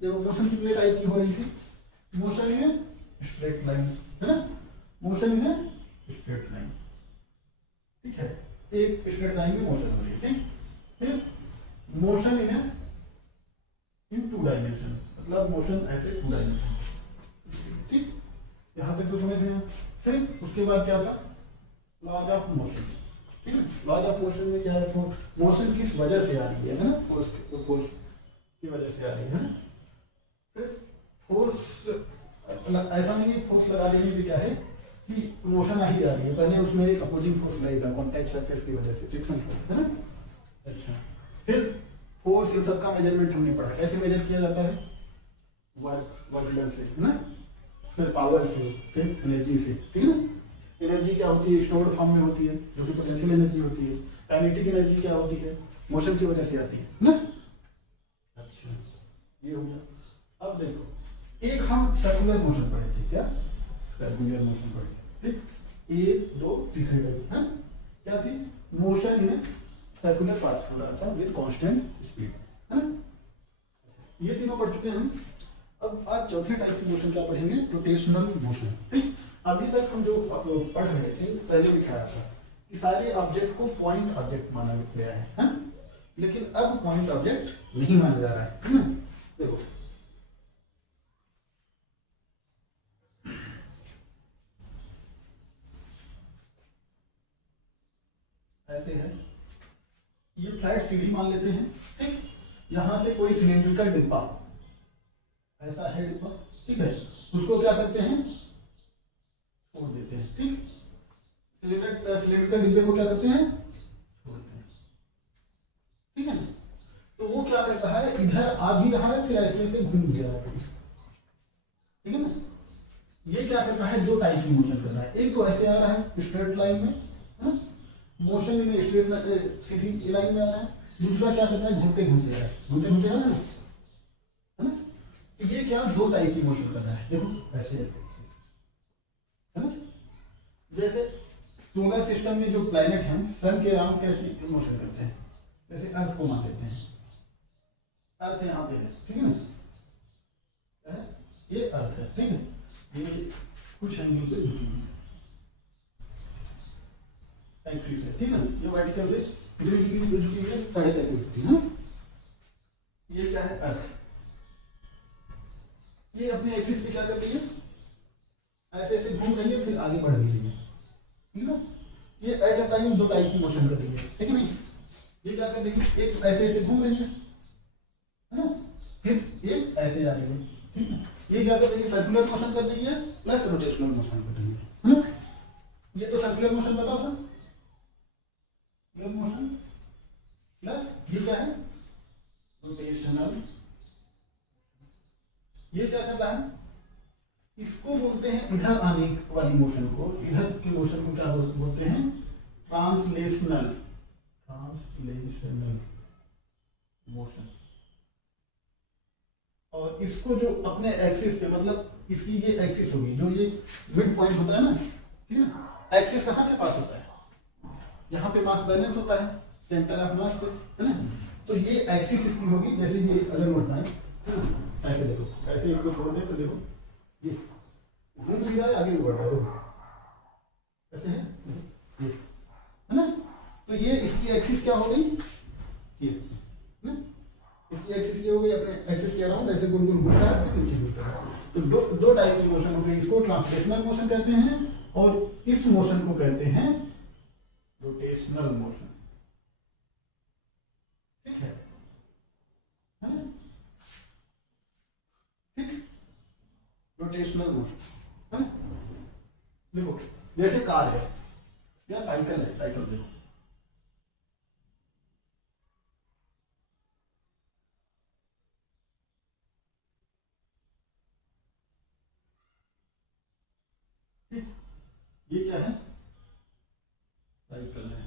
देखो मोशन कितने टाइप की हो रही थी, मोशन इन स्ट्रेट लाइन, है ना, मोशन इन स्ट्रेट लाइन, ठीक है, एक स्ट्रेट लाइन में मोशन हो रही है, ठीक। फिर मोशन इन टू डायमेंशन, मतलब मोशन ऐसे टू डायमेंशन, ठीक, यहां तक तो समझ में आया। फिर उसके बाद क्या था, लॉज ऑफ मोशन, ठीक है, लॉज ऑफ मोशन में क्या है, मोशन किस वजह से आ रही है ना, फोर्स की वजह से आ रही है ना। फिर फोर्स ऐसा नहीं है फोर्स लगा देने पे क्या है कि मोशन आ ही जा रही है, पहले उसमें एक अपोजिंग फोर्स लगेगा कॉन्टैक्ट सरफेस की वजह से, फ्रिक्शन फोर्स, है ना। अच्छा, फिर फोर्स इन सब का मेजरमेंट हमने पढ़ा, कैसे मेजर किया जाता है, वर्क डन से, है ना, फिर पावर से, फिर एनर्जी से, ठीक है ना। एनर्जी क्या होती है, स्टोर्ड फॉर्म में होती है, जो कि पोटेंशियल एनर्जी होती है। काइनेटिक एनर्जी क्या होती है, मोशन की वजह से आती है ना। अच्छा, ये हो गया। अब देखो, एक हम सर्कुलर मोशन पढ़े थे, क्या सर्कुलर मोशन पढ़े थे, ठीक, एक दो तीसरे टाइप है, क्या थी, मोशन इन सर्कुलर पाथ हो रहा था विद कांस्टेंट स्पीड, है ना। ये तीनों पढ़ चुके हैं हम। अब आज चौथे टाइप की मोशन क्या पढ़ेंगे, रोटेशनल मोशन, ठीक। अभी तक हम जो पढ़ रहे थे, पहले दिखाया था कि सारे ऑब्जेक्ट को पॉइंट ऑब्जेक्ट माना गया है, लेकिन अब पॉइंट ऑब्जेक्ट नहीं माना जा रहा है ना। देखो ऐसे है, ये फ्लैट सीढ़ी मान लेते हैं, ठीक, यहां से कोई सिलेंड्रिकल डिब्बा ऐसा है डिब्बा, ठीक है, उसको क्या करते हैं, छोड़ देते हैं, ठीक, सिलेंड्रिकल डिब्बे को क्या करते हैं, छोड़ते हैं, ठीक है ना। तो वो क्या करता है, इधर आ भी रहा है, फिर ऐसे से घूम भी रहा है, ठीक है ना। ये क्या कर रहा है, दो टाइप की मोशन कर रहा है, एक तो ऐसे आ रहा है स्ट्रेट लाइन में, है ना, मोशन में स्ट्रेट सीधी लाइन में आ रहा है, दूसरा क्या कर रहा है, घूमते घूमते आ रहा है, घूमते घूमते आ रहा है ना। तो ये क्या दो टाइप की मोशन कर रहा है, देखो ऐसे ऐसे, है ना। जैसे सोलर सिस्टम में जो प्लैनेट हैं, सन के अराउंड कैसे मोशन करते हैं, जैसे अर्थ को मान लेते हैं, अर्थ यहाँ पे है, ठीक है ना, ये अर्थ है, ठीक है, ये कुछ एंगल पे झुकी एक्सिस है, ठीक है, ये वर्टिकल से कितने डिग्री पे झुकी है, 3.5 डिग्री, है ना। ये क्या है, अर्थ, ये अपने एक्सिस पे क्या कर रही है, ऐसे ऐसे घूम रही है, फिर आगे बढ़ रही है, ठीक है। ये एट अ टाइम दो टाइप की मोशन कर रही है, ठीक है भाई। ये क्या कर रही है, एक ऐसे ऐसे घूम रही है ना, फिर एक ऐसे जा रही है, ठीक है। ये क्या कर रही है, सर्कुलर मोशन कर रही है प्लस रोटेशनल मोशन कर रही है ना। ये तो सर्कुलर मोशन बता था, सर्कुलर मोशन प्लस ये क्या है, रोटेशनल। ये क्या कर रहा है, इसको बोलते हैं, इधर आने वाली मोशन को, इधर की मोशन को क्या बोलते हैं, ट्रांसलेशनल, ट्रांसलेशनल मोशन। और इसको जो अपने एक्सिस पे, मतलब इसकी ये एक्सिस होगी, जो ये मिड पॉइंट होता है ना, ठीक है, एक्सिस कहाँ से पास होता है, यहाँ पे मास बैलेंस होता है सेंटर ऑफ मास से, है ना। तो ये एक्सिस इसकी होगी, जैसे ये अगर बढ़ता है, ऐसे देखो, ऐसे इसको छोड़ दें तो देखो ये घूम भी रहा है, आगे भी बढ़ रहा है, देखो ऐसे है ये, है ना। तो ये इसकी एक्सिस क्या हो गई, ये ना, इसकी एक्सिस ये हो गई, अपने एक्सिस के अराउंड ऐसे गोल गोल घूम रहा है, फिर नीचे गिरता है। तो दो टाइप की मोशन हो गई, इसको ट्रांसलेशनल मोशन कहते हैं और इस मोशन को कहते हैं रोटेशनल मोशन, ठीक है ना, ठीक, रोटेशनल मोशन, है ना। देखो जैसे कार है या साइकिल है, साइकिल देखो, ठीक, ये क्या है, साइकिल है,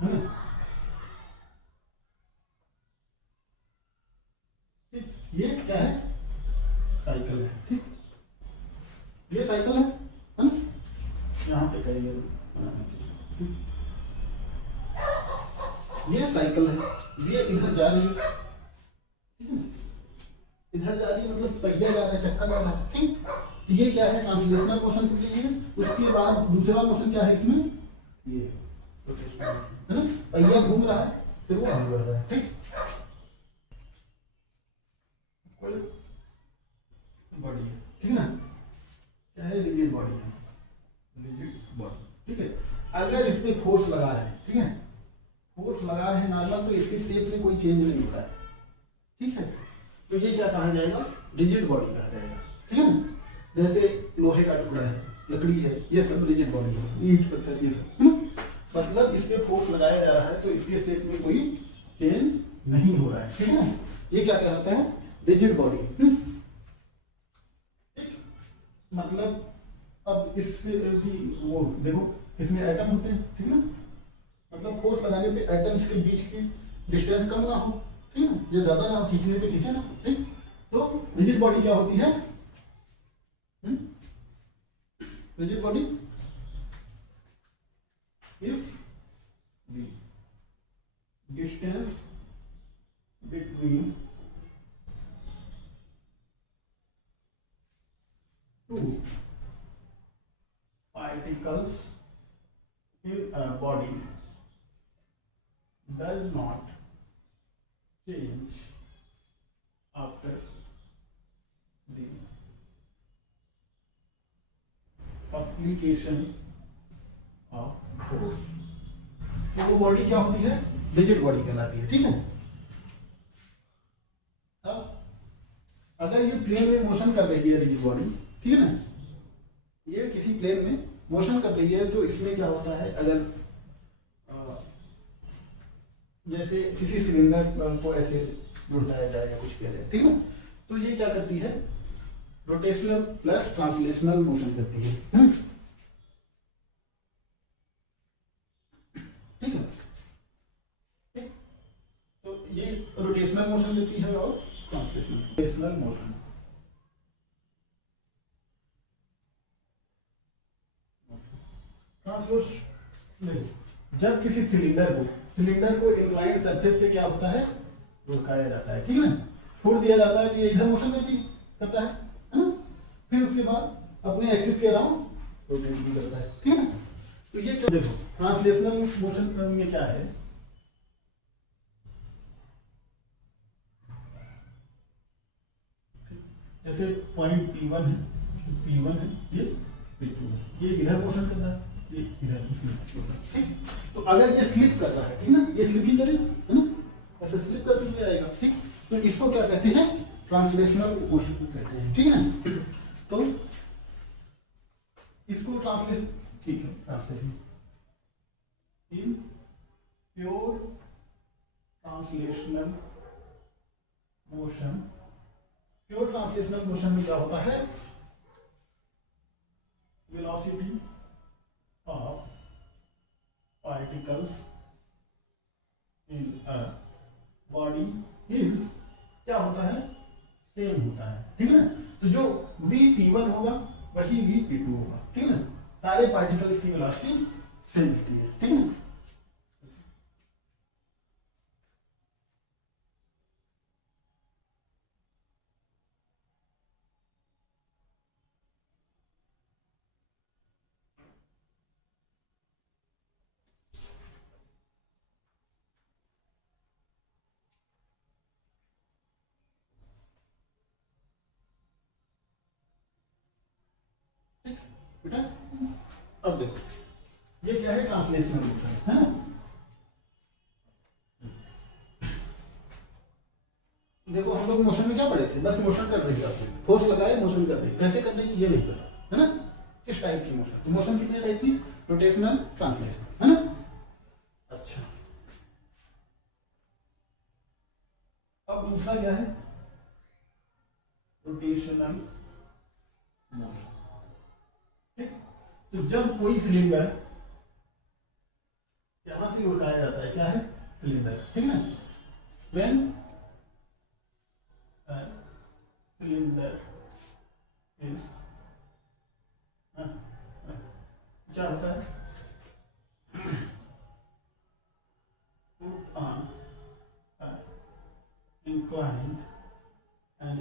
है ना, ठीक, ये क्या है, साइकिल है, ठीक, ये साइकिल है ना, यहाँ पे कैरियर बना सकते हैं। ये साइकिल है, ये इधर जा रही है, ठीक है, इधर जा रही है मतलब पहिया जा रहा है, चक्का जा रहा है, ठीक। तो ये क्या है, ट्रांसलेशनल मोशन के लिए। उसके बाद दूसरा मोशन क्या है इसमें, ये रोटेशनल है ना, पहिया घूम रहा है फिर वो आगे बढ़ रहा है, ठीक। कोई बॉडी है, ठीक है ना, क्या है, रिजिड बॉडी है, रिजिड बॉडी, ठीक है। अगर इस पे फोर्स लगा है, ठीक है, फोर्स लगा रहे हैं नॉर्मल, तो इसकी शेप में कोई चेंज नहीं हो रहा है, ठीक है। तो ये क्या कहा जाएगा, रिजिड बॉडी कहा जाएगा, ठीक है ना। जैसे लोहे का टुकड़ा है, लकड़ी है, ये सब रिजिड बॉडी है, ईंट पत्थर ये सब, है ना। मतलब इस पे फोर्स लगाया जा रहा है तो इसके शेप में कोई चेंज नहीं हो रहा है, ठीक है ना। ये क्या कहलाता है, रिजिड बॉडी। मतलब अब इससे भी वो देखो, इसमें एटम होते हैं, ठीक है ना, मतलब फोर्स लगाने पे एटम्स के बीच की डिस्टेंस कम ना हो, ठीक है ना, ये ज्यादा ना हो, खींचने पे खींचे ना, ठीक। तो रिजिड बॉडी क्या होती है, rigid body if the distance between two particles in a body does not change after the application of force। तो वो बॉडी क्या होती है, रिजिड बॉडी कहलाती है, ठीक है। अब अगर ये प्लेन में मोशन कर रही है रिजिड बॉडी, ठीक है ना, ये किसी प्लेन में मोशन कर रही है, तो इसमें क्या होता है, अगर जैसे किसी सिलेंडर को ऐसे लुढ़काया जाए या कुछ किया जाए, ठीक है ना, तो ये क्या करती है, रोटेशनल प्लस ट्रांसलेशनल मोशन करती है, ठीक है। ठीक, तो ये रोटेशनल मोशन लेती है और ट्रांसलेशनल मोशन। ट्रांसवर्स देखो, जब किसी सिलेंडर को इंक्लाइंड सरफेस से क्या होता है, लुढ़काया जाता है, ठीक है ना, छोड़ दिया जाता है, तो ये इधर मोशन करता है ना, फिर उसके बाद अपने एक्सिस के अराउंड रोटेट भी करता है, ठीक है ना। तो ये क्या, देखो ट्रांसलेशनल मोशन में क्या है, जैसे पॉइंट P1 है, ये P2 है, ये इधर मोशन कर रहा है, ये इधर मोशन, ठीक। तो अगर ये स्लिप कर रहा है, ठीक ना, ये स्लिपिंग करेगा, है ना, ऐसे स्लिप करते हुए आएगा, ठीक। तो इसको क्या कहते हैं, ट्रांसलेशनल मोशन कहते हैं, ठीक है ना। तो इसको ट्रांसलेशन, ठीक है, translation in pure translational motion. Pure translational motion में क्या होता है, velocity of particles in a body is क्या होता है, सेम होता है, ठीक है ना। तो जो Vp1 होगा वही Vp2 होगा, ठीक है ना, सारे पार्टिकल्स की वेलोसिटी सेम होती है, ठीक है ना। बेटा अब देखो, ये क्या है, ट्रांसलेशनल मोशन है ना। देखो हम लोग मोशन में क्या पढ़े थे, बस मोशन कर रही है, फोर्स लगाए मोशन कर रही है, कैसे कर रही है ये नहीं पता, है ना, किस टाइप की मोशन। तो मोशन कितने टाइप की, रोटेशनल, ट्रांसलेशनल, है ना। अच्छा, अब दूसरा क्या है, रोटेशनल मोशन, ठीक। तो जब कोई सिलेंडर यहां से उड़ाया जाता है, क्या है, सिलेंडर, ठीक है ना, व्हेन cylinder is क्या क्या होता है, put on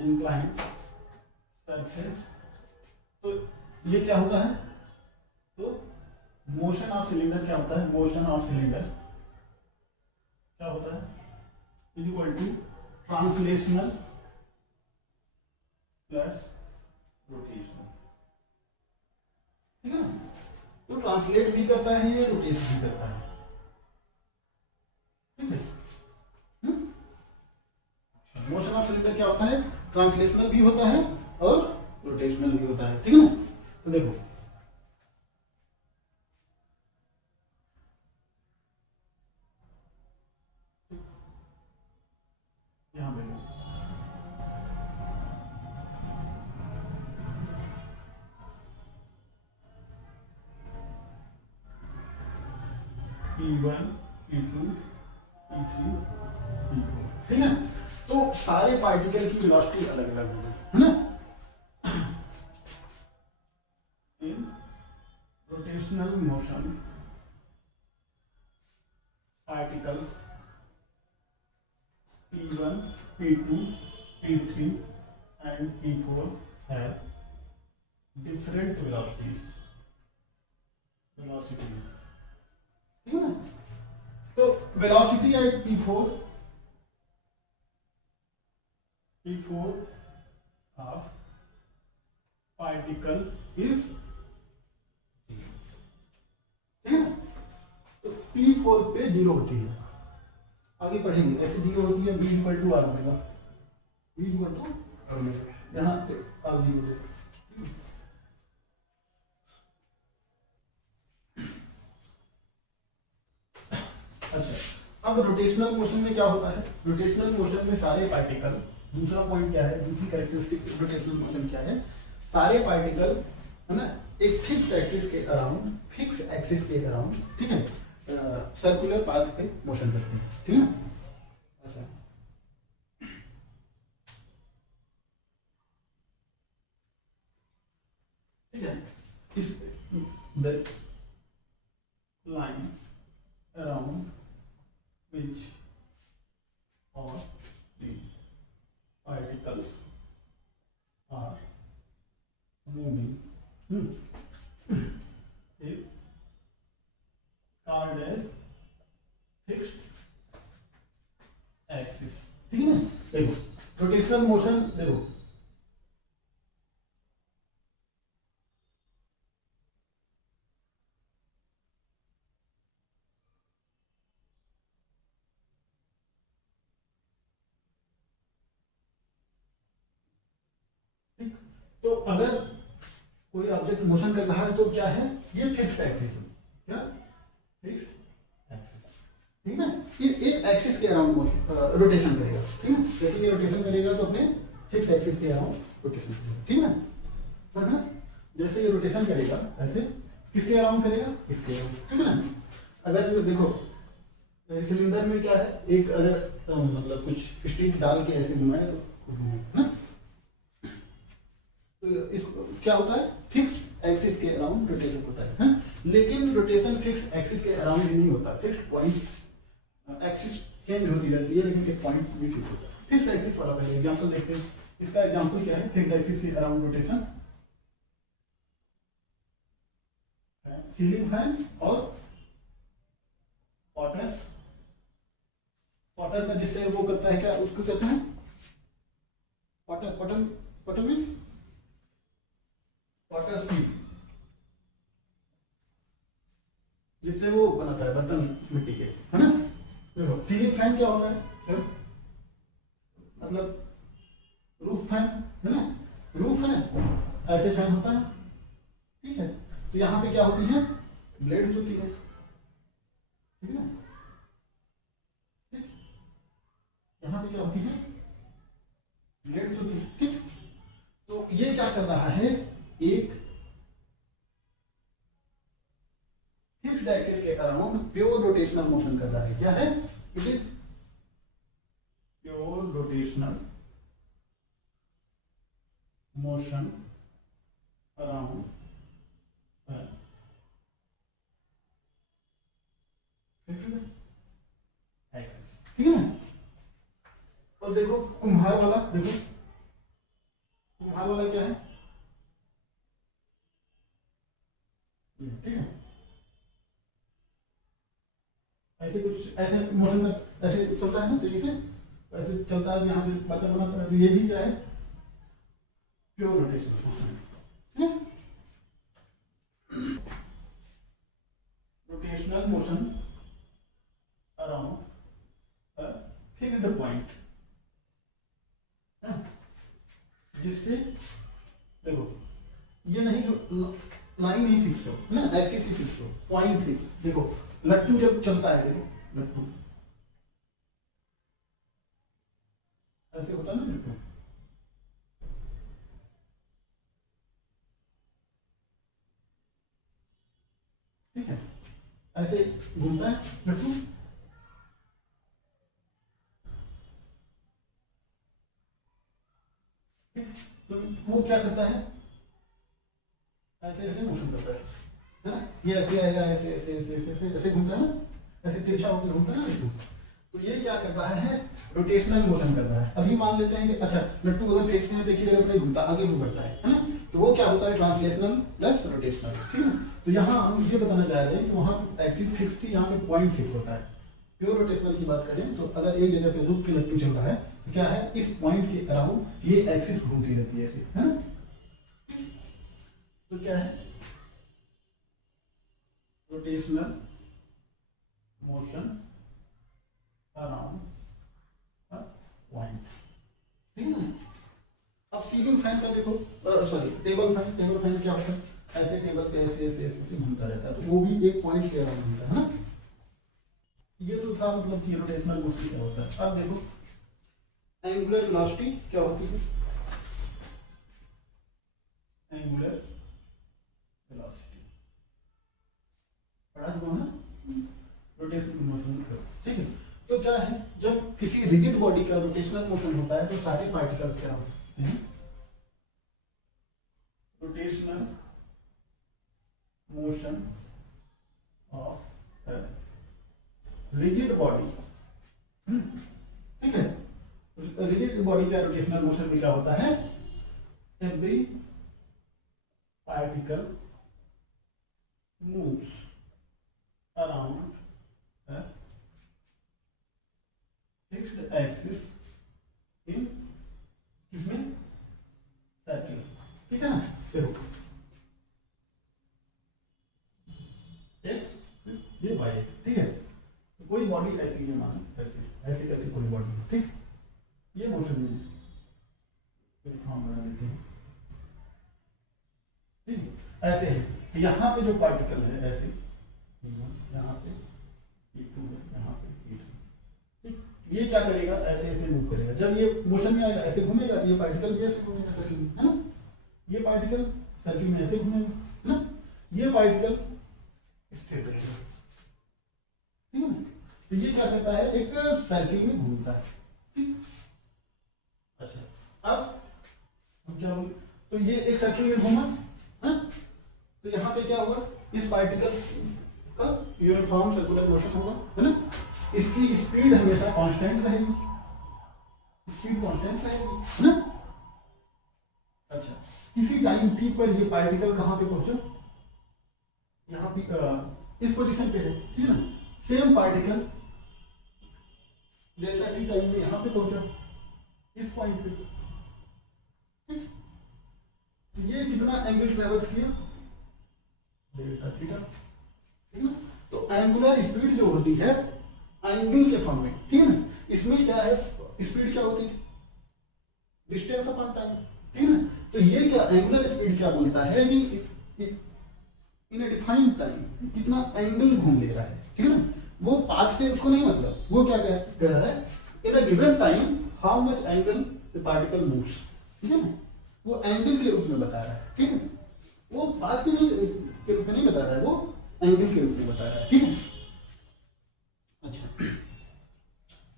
inclined surface। तो ये क्या होता है, तो मोशन ऑफ सिलेंडर क्या होता है, मोशन ऑफ सिलेंडर क्या होता है, is equal to translational plus rotational. ठीक है ना, तो ट्रांसलेट भी करता है ये, रोटेट भी करता है। ठीक है, मोशन ऑफ सिलेंडर क्या होता है, ट्रांसलेशनल भी होता है और रोटेशनल भी होता है। ठीक है ना, तो देखो यहां पे P1 P2 P3 P4। ठीक है, तो सारे पार्टिकल की वेलोसिटी अलग अलग होती है ना। इन rotational motion particles P1 P2 P3 and P4 have different velocities। ठीक है ना, तो velocity at P4 of particle is, ठीक है ना, तो P4 पे 0 होती है। आगे पढ़ेंगे ऐसे 0 होती है, V equal to r omega, V equal to r omega, यहाँ पे आर 0 होता है। अच्छा, अब रोटेशनल मोशन में क्या होता है, रोटेशनल मोशन में सारे पार्टिकल, दूसरा पॉइंट क्या है, दूसरी कैरेक्टरिस्टिक रोटेशनल मोशन क्या है, सारे पार्टिकल है ना एक फिक्स एक्सिस के अराउंड, ठीक है, सर्कुलर पाथ पे मोशन करते हैं। ठीक है ना, अच्छा ठीक है, इस the line around which all the particles are moving is called as fixed axis। ठीक है ना, देखो रोटेशनल मोशन, देखो तो अगर कोई ऑब्जेक्ट मोशन कर रहा है तो क्या है, ये फिक्स्ड एक्सिस है, क्या फिक्स्ड एक्सिस। ठीक है, ये एक एक्सिस के अराउंड मोशन रोटेशन करेगा। ठीक है, जैसे ये रोटेशन करेगा तो अपने फिक्स एक्सिस के अराउंड रोटेशन करेगा। ठीक है ना, जैसे ये रोटेशन करेगा ऐसे किसके अराउंड करेगा, इसके अराउंड। ठीक है ना, अगर देखो सिलेंडर में क्या है, एक अगर मतलब कुछ स्टिक डाल के ऐसे घुमाए तो घूमेगा ना, तो इसको क्या होता है, फिक्स एक्सिस के अराउंड रोटेशन होता है, लेकिन रोटेशन फिक्स एक्सिस के अराउंड ही नहीं होता, फिक्स पॉइंट एक्सिस चेंज होती रहती है लेकिन एक पॉइंट भी फिक्स होता है। फिक्स एक्सिस वाला पहले एग्जांपल देखते हैं, इसका एग्जांपल क्या है, फिक्स एक्सिस के अराउंड रोटेशन, सीलिंग फैन और पॉटर का जिससे वो करता है क्या, उसको कहते हैं पॉटर मींस वाटर सील, जिससे वो बनाता है बर्तन मिट्टी के, है ना। देखो सीलिंग फैन क्या होता है, मतलब रूफ फैन, है ना, रूफ है ऐसे फैन होता है। ठीक है, तो यहाँ पे क्या होती है, ब्लेड्स होती है। ठीक है, ठीक, यहाँ पे क्या होती है, ब्लेड्स होती है। ठीक, तो ये क्या कर रहा है, एक फिक्स्ड एक्सिस के अराउंड प्योर रोटेशनल मोशन कर रहा है। क्या है, it is pure rotational motion around axis, ठीक है ना। और देखो कुम्हार वाला, देखो कुम्हार वाला क्या है, ठीक है। ऐसे कुछ ऐसे मोशन में ऐसे चलता है ना तेजी से, ऐसे चलता है, यहाँ से बर्तन बनाता है, तो ये भी क्या है, प्योर रोटेशनल मोशन है। Rotational motion around a fixed point, जिससे देखो ये नहीं जो लाइन ही फिक्स हो ना, एक्सिस ही फिक्स हो, पॉइंट फिक्स। देखो लट्टू जब चलता है, देखो लट्टू ऐसे होता है ना लट्टू, ठीक है, ऐसे घूमता है लट्टू, तो वो क्या करता है, ऐसे ऐसे मोशन करता है ना, ये ऐसे आएगा, ऐसे ऐसे ऐसे ऐसे ऐसे ऐसे घूमता है ना, ऐसे तिरछा होकर घूमता है ना लट्टू। तो ये क्या कर रहा है, रोटेशनल मोशन कर रहा है। अभी मान लेते हैं कि अच्छा लट्टू अगर फेंकते हैं तो एक ही जगह पर घूमता, आगे भी बढ़ता है ना, तो वो क्या होता है, ट्रांसलेशनल प्लस रोटेशनल, ठीक है। तो यहाँ हम ये बताना चाह रहे हैं कि वहाँ एक्सिस फिक्स थी, यहाँ पे पॉइंट फिक्स होता है। प्योर रोटेशनल की बात करें तो अगर एक जगह पे रुक के लट्टू चल रहा है तो क्या है, इस पॉइंट के अराउंड ये एक्सिस घूमती रहती है ऐसे, है ना। तो क्या है, रोटेशनल मोशन अराउंड पॉइंट, ठीक है ना। अब सीलिंग फैन का देखो, sorry table fan, table fan क्या होता है, ऐसे टेबल पे ऐसे ऐसे ऐसे घूमता रहता है, तो वो भी एक पॉइंट के अराउंड घूमता है ना। ये तो था मतलब कि रोटेशनल मोशन क्या होता है। अब देखो एंगुलर वेलोसिटी क्या होती है, एंगुलर वेलोसिटी पढ़ा चुका ना, रोटेशनल मोशन, ठीक है। तो क्या है, जब किसी रिजिड बॉडी का रोटेशनल मोशन होता है तो सारे पार्टिकल्स क्या होते हैं, rotational motion of rigid body, ठीक है। रिजिड बॉडी का रोटेशनल मोशन में क्या होता है, every particle moves around fixed axis इन किसमें, सर्किल, ठीक है ना। देखो एक्स ये वाई, ठीक है। तो कोई बॉडी ऐसी है, मानो ऐसे ऐसे करके कोई बॉडी है, ठीक, ये मोशन में फॉर्म बना देते हैं, ठीक है। ऐसे है, यहाँ पे जो पार्टिकल है ऐसे, यहाँ पे E2 है, यहाँ पे E3, ठीक। ये क्या करेगा, ऐसे ऐसे मूव करेगा, जब ये मोशन में आएगा ऐसे घूमेगा, ये पार्टिकल भी ऐसे घूमेगा सर्किल में, है ना। ये पार्टिकल सर्किल में ऐसे घूमेगा, है ना, ये पार्टिकल स्थिर रहेगा, ठीक है ना। तो ये क्या करता है, एक सर्किल में घूमता है, ठीक। अच्छा अब हम क्या बोले, तो ये एक सर्किल में घूमा, है। तो यहाँ पे क्या होगा, इस पार्टिकल का यूनिफॉर्म सर्कुलर मोशन होगा, है ना। इसकी स्पीड हमेशा कांस्टेंट रहेगी, स्पीड कांस्टेंट रहेगी, है ना। अच्छा किसी टाइम टी पर ये पार्टिकल कहाँ पे पहुंचा, यहाँ पे इस पोजीशन पे है, ठीक है ना। Same particle delta t time में यहाँ पे पहुंचा, इस पॉइंट पे, ठीक। ये कितना एंगल ट्रेवल्स किया, डेल्टा थीटा, ठीक है ना। तो एंगुलर स्पीड जो होती है एंगल के फॉर्म में, ठीक है ना। इसमें क्या है, स्पीड क्या होती थी, डिस्टेंस अपॉन टाइम, ठीक है ना। तो ये क्या एंगुलर स्पीड क्या बोलता है कि इन ए डिफाइंड टाइम कितना एंगल घूम ले रहा है, ठीक है ना। वो पाथ से उसको नहीं मतलब, वो क्या कह रहा है, in a given time how much angle the particle moves, ठीक है ना। वो एंगल के रूप में बता रहा है, ठीक है। वो पाथ के रूप में नहीं बता रहा है, वो एंगल के रूप में बता रहा है, ठीक है। अच्छा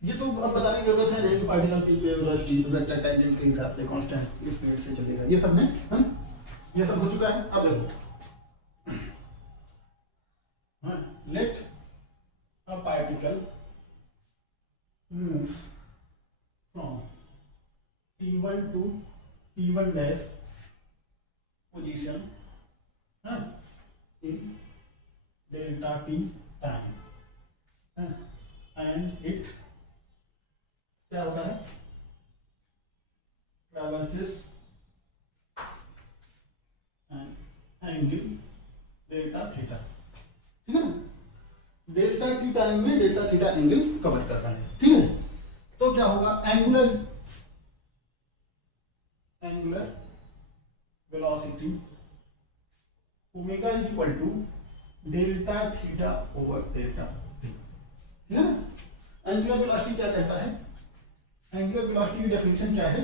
ये तो अब बताने की जरूरत है नहीं कि पार्टिकल की वेलोसिटी वेक्टर टेंजेंट के हिसाब से कांस्टेंट स्पीड से चलेगा, ये सब है, ये सब हो चुका है। अब देखो let a particle particle moves from T1 to T1 dash position in delta t time and it क्या होता है, traverses an angle delta theta, ठीक है ना। डेल्टा टी टाइम में डेल्टा थीटा एंगल कवर करता है, ठीक है। तो क्या होगा, angular velocity omega is equal to delta theta over delta t, ठीक है ना। एंगुलर वेलोसिटी क्या कहता है, एंगुलर वेलोसिटी की डेफिनेशन क्या है,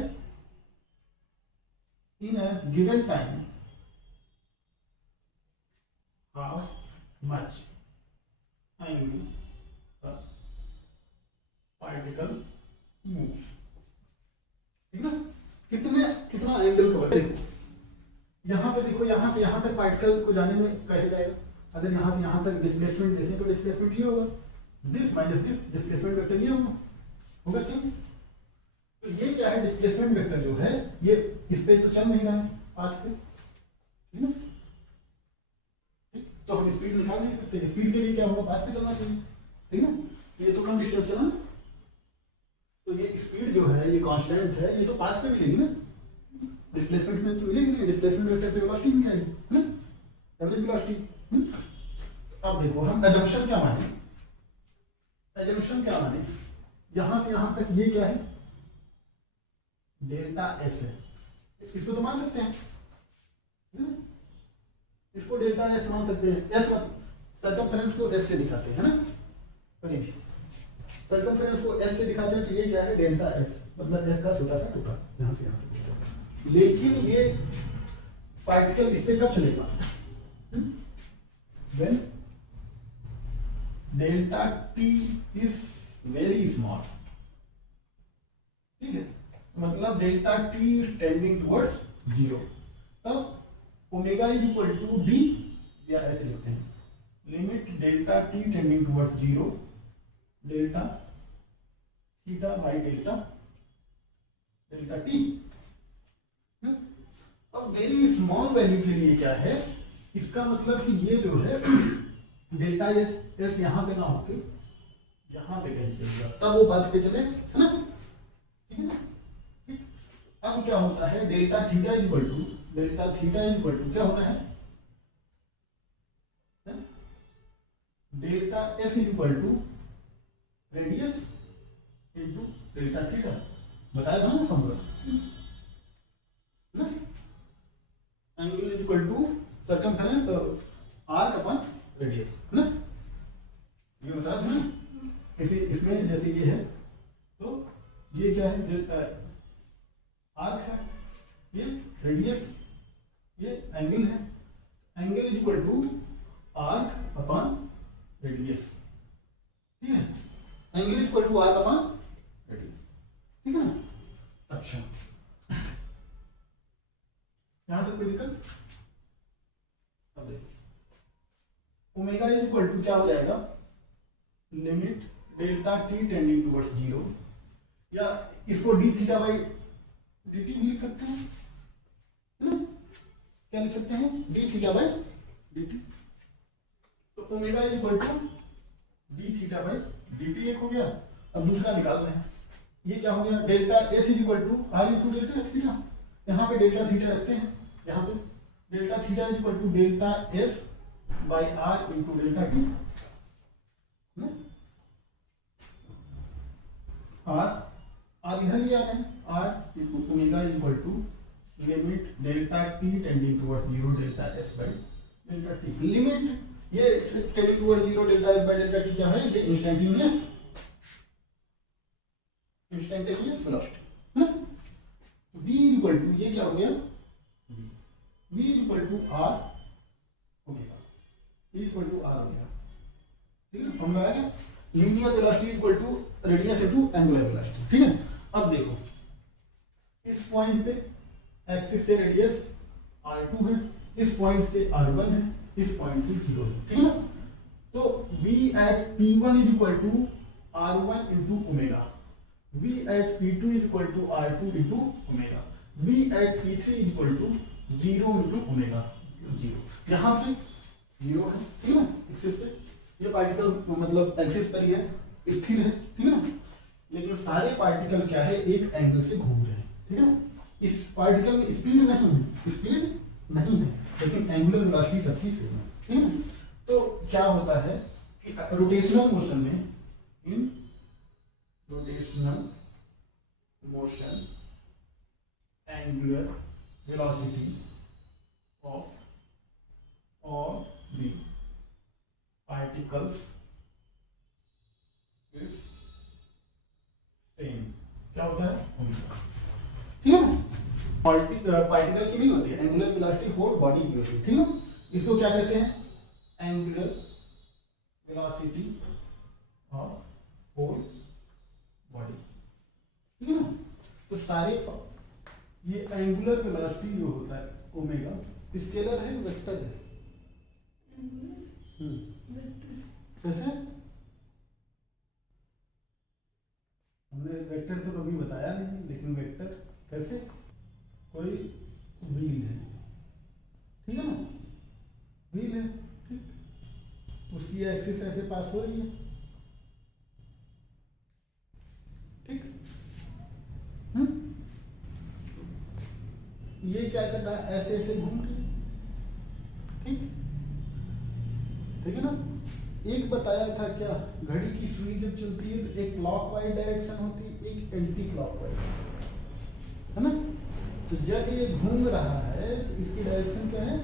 in a given time how much angle the particle moves, ठीक है। कितना एंगल कवर, देखो यहाँ पे देखो, यहाँ से यहाँ तक पार्टिकल को जाने में कैसे जाएगा, अगर यहाँ से यहाँ तक डिस्प्लेसमेंट देखें तो डिस्प्लेसमेंट ये होगा, this minus this, displacement vector ये होगा क्यों, तो ये क्या है, डिस्प्लेसमेंट वेक्टर जो है ये इस पे तो चल नहीं रहा है पाथ पे, ठीक है। तो हम स्पीड निकाल नहीं सकते, स्पीड के लिए क्या होगा, पाथ पे चलना चाहिए, ठीक है ना। ये तो कम डिस्टेंस चला, तो ये स्पीड जो है ये कांस्टेंट है, ये तो पाथ पे मिलेगी ना, डिस्प्लेसमेंट में तो मिलेगी नहीं, डिस्प्लेसमेंट वेक्टर पे वेलोसिटी नहीं आएगी, है ना, एवरेज वेलोसिटी। अब देखो हम अजम्पशन क्या माने, अजम्पशन क्या माने, यहां से यहां तक ये क्या है, डेल्टा एस है, इसको तो मान सकते हैं, इसको डेल्टा एस मान सकते हैं, एस सर्कमफेरेंस को एस से दिखाते हैं, है ना, सर्कमफेरेंस को एस से दिखाते हैं, तो ये क्या है, डेल्टा एस, मतलब एस का छोटा सा टुकड़ा यहां से यहां तक। लेकिन ये पार्टिकल इस पे कब चलेगा, when delta t is very small, ठीक है, मतलब delta t tending towards zero, तब omega is equal to d, या ऐसे लिखते हैं, limit delta t tending towards zero delta theta by delta t. अब वेरी स्मॉल वैल्यू के लिए क्या है, इसका मतलब कि ये जो है डेल्टा एस यहां पे ना होके यहां पे कहीं चलेगा, तब वो बात पे चले, है ना, ठीक है ना। अब क्या होता है, delta theta is equal to क्या होता है, delta s is equal to radius into delta theta, बताया था ना फॉर्मूला, ना, angle is equal to circumference arc upon radius, है ना, ये बताया था ना। किसी इसमें जैसे ये है, तो ये क्या है, आर्क है, ये रेडियस, ये एंगल है, angle is equal to arc upon radius, ठीक है, angle is equal to arc upon radius, ठीक है ना। अच्छा, यहां तक कोई दिक्कत, अब देखो ओमेगा इज इक्वल टू क्या हो जाएगा, limit delta t tending towards zero, या इसको D theta by d T भी लिख सकते हैं, है ना, क्या लिख सकते हैं, d theta by d t, तो omega is equal to d theta by d t एक हो गया। अब दूसरा निकाल रहे हैं, ये क्या हो गया, delta s is equal to r into delta theta, यहाँ पे डेल्टा थीटा रखते हैं, यहाँ पे delta theta is equal to delta s by r into delta t, r इधर लिया है, r omega is equal to limit delta t tending towards zero delta s by delta t, limit ये tending towards zero delta s by delta t क्या है, ये instantaneous velocity, है ना। v equal to ये क्या हो गया, v equal to r omega, v equal to r omega, ठीक है, फॉर्मूला आ गया, linear velocity equal to radius into angular velocity, ठीक है। अब देखो इस पॉइंट पे एक्सिस से रेडियस r2 है, इस पॉइंट से r1 है, इस पॉइंट से 0 है, ठीक है ना। तो V at P1 is equal to R1 into omega, V at P2 is equal to R2 into omega, V at P3 is equal to 0 into omega 0। यहाँ पे 0 है, ठीक है ना, एक्सिस पे ये पार्टिकल मतलब एक्सिस पर ही है, स्थिर है, ठीक है ना, लेकिन सारे पार्टिकल क्या है, एक एंगल से घूम रहे हैं, ठीक है ना। इस पार्टिकल में स्पीड नहीं है, स्पीड नहीं है, लेकिन एंगुलर वेलोसिटी सबकी सेम है, ठीक है ना। तो क्या होता है कि रोटेशनल मोशन में, इन rotational motion angular velocity of all the particles is same. क्या होता है, ठीक है ना। पार्टिकल की नहीं होती है, एंगुलर वेलोसिटी होल बॉडी की होती है, ठीक है ना। इसको क्या कहते हैं, angular velocity of whole body, ठीक है ना। तो सारे ये एंगुलर वेलोसिटी जो होता है ओमेगा, स्केलर है वेक्टर है, कैसे, हमने वेक्टर तो कभी बताया नहीं, लेकिन वेक्टर कैसे, कोई व्हील है, ठीक है ना, व्हील है, ठीक, उसकी एक्सिस ऐसे पास हो रही है, ठीक, ये क्या कर रहा है, ऐसे ऐसे घूम रही है, ठीक, ठीक है ना। एक बताया था क्या, घड़ी की सुई जब चलती है तो एक क्लॉकवाइज डायरेक्शन होती है, एक एंटी क्लॉकवाइज, है ना। तो जब ये घूम रहा है तो इसकी डायरेक्शन क्या है,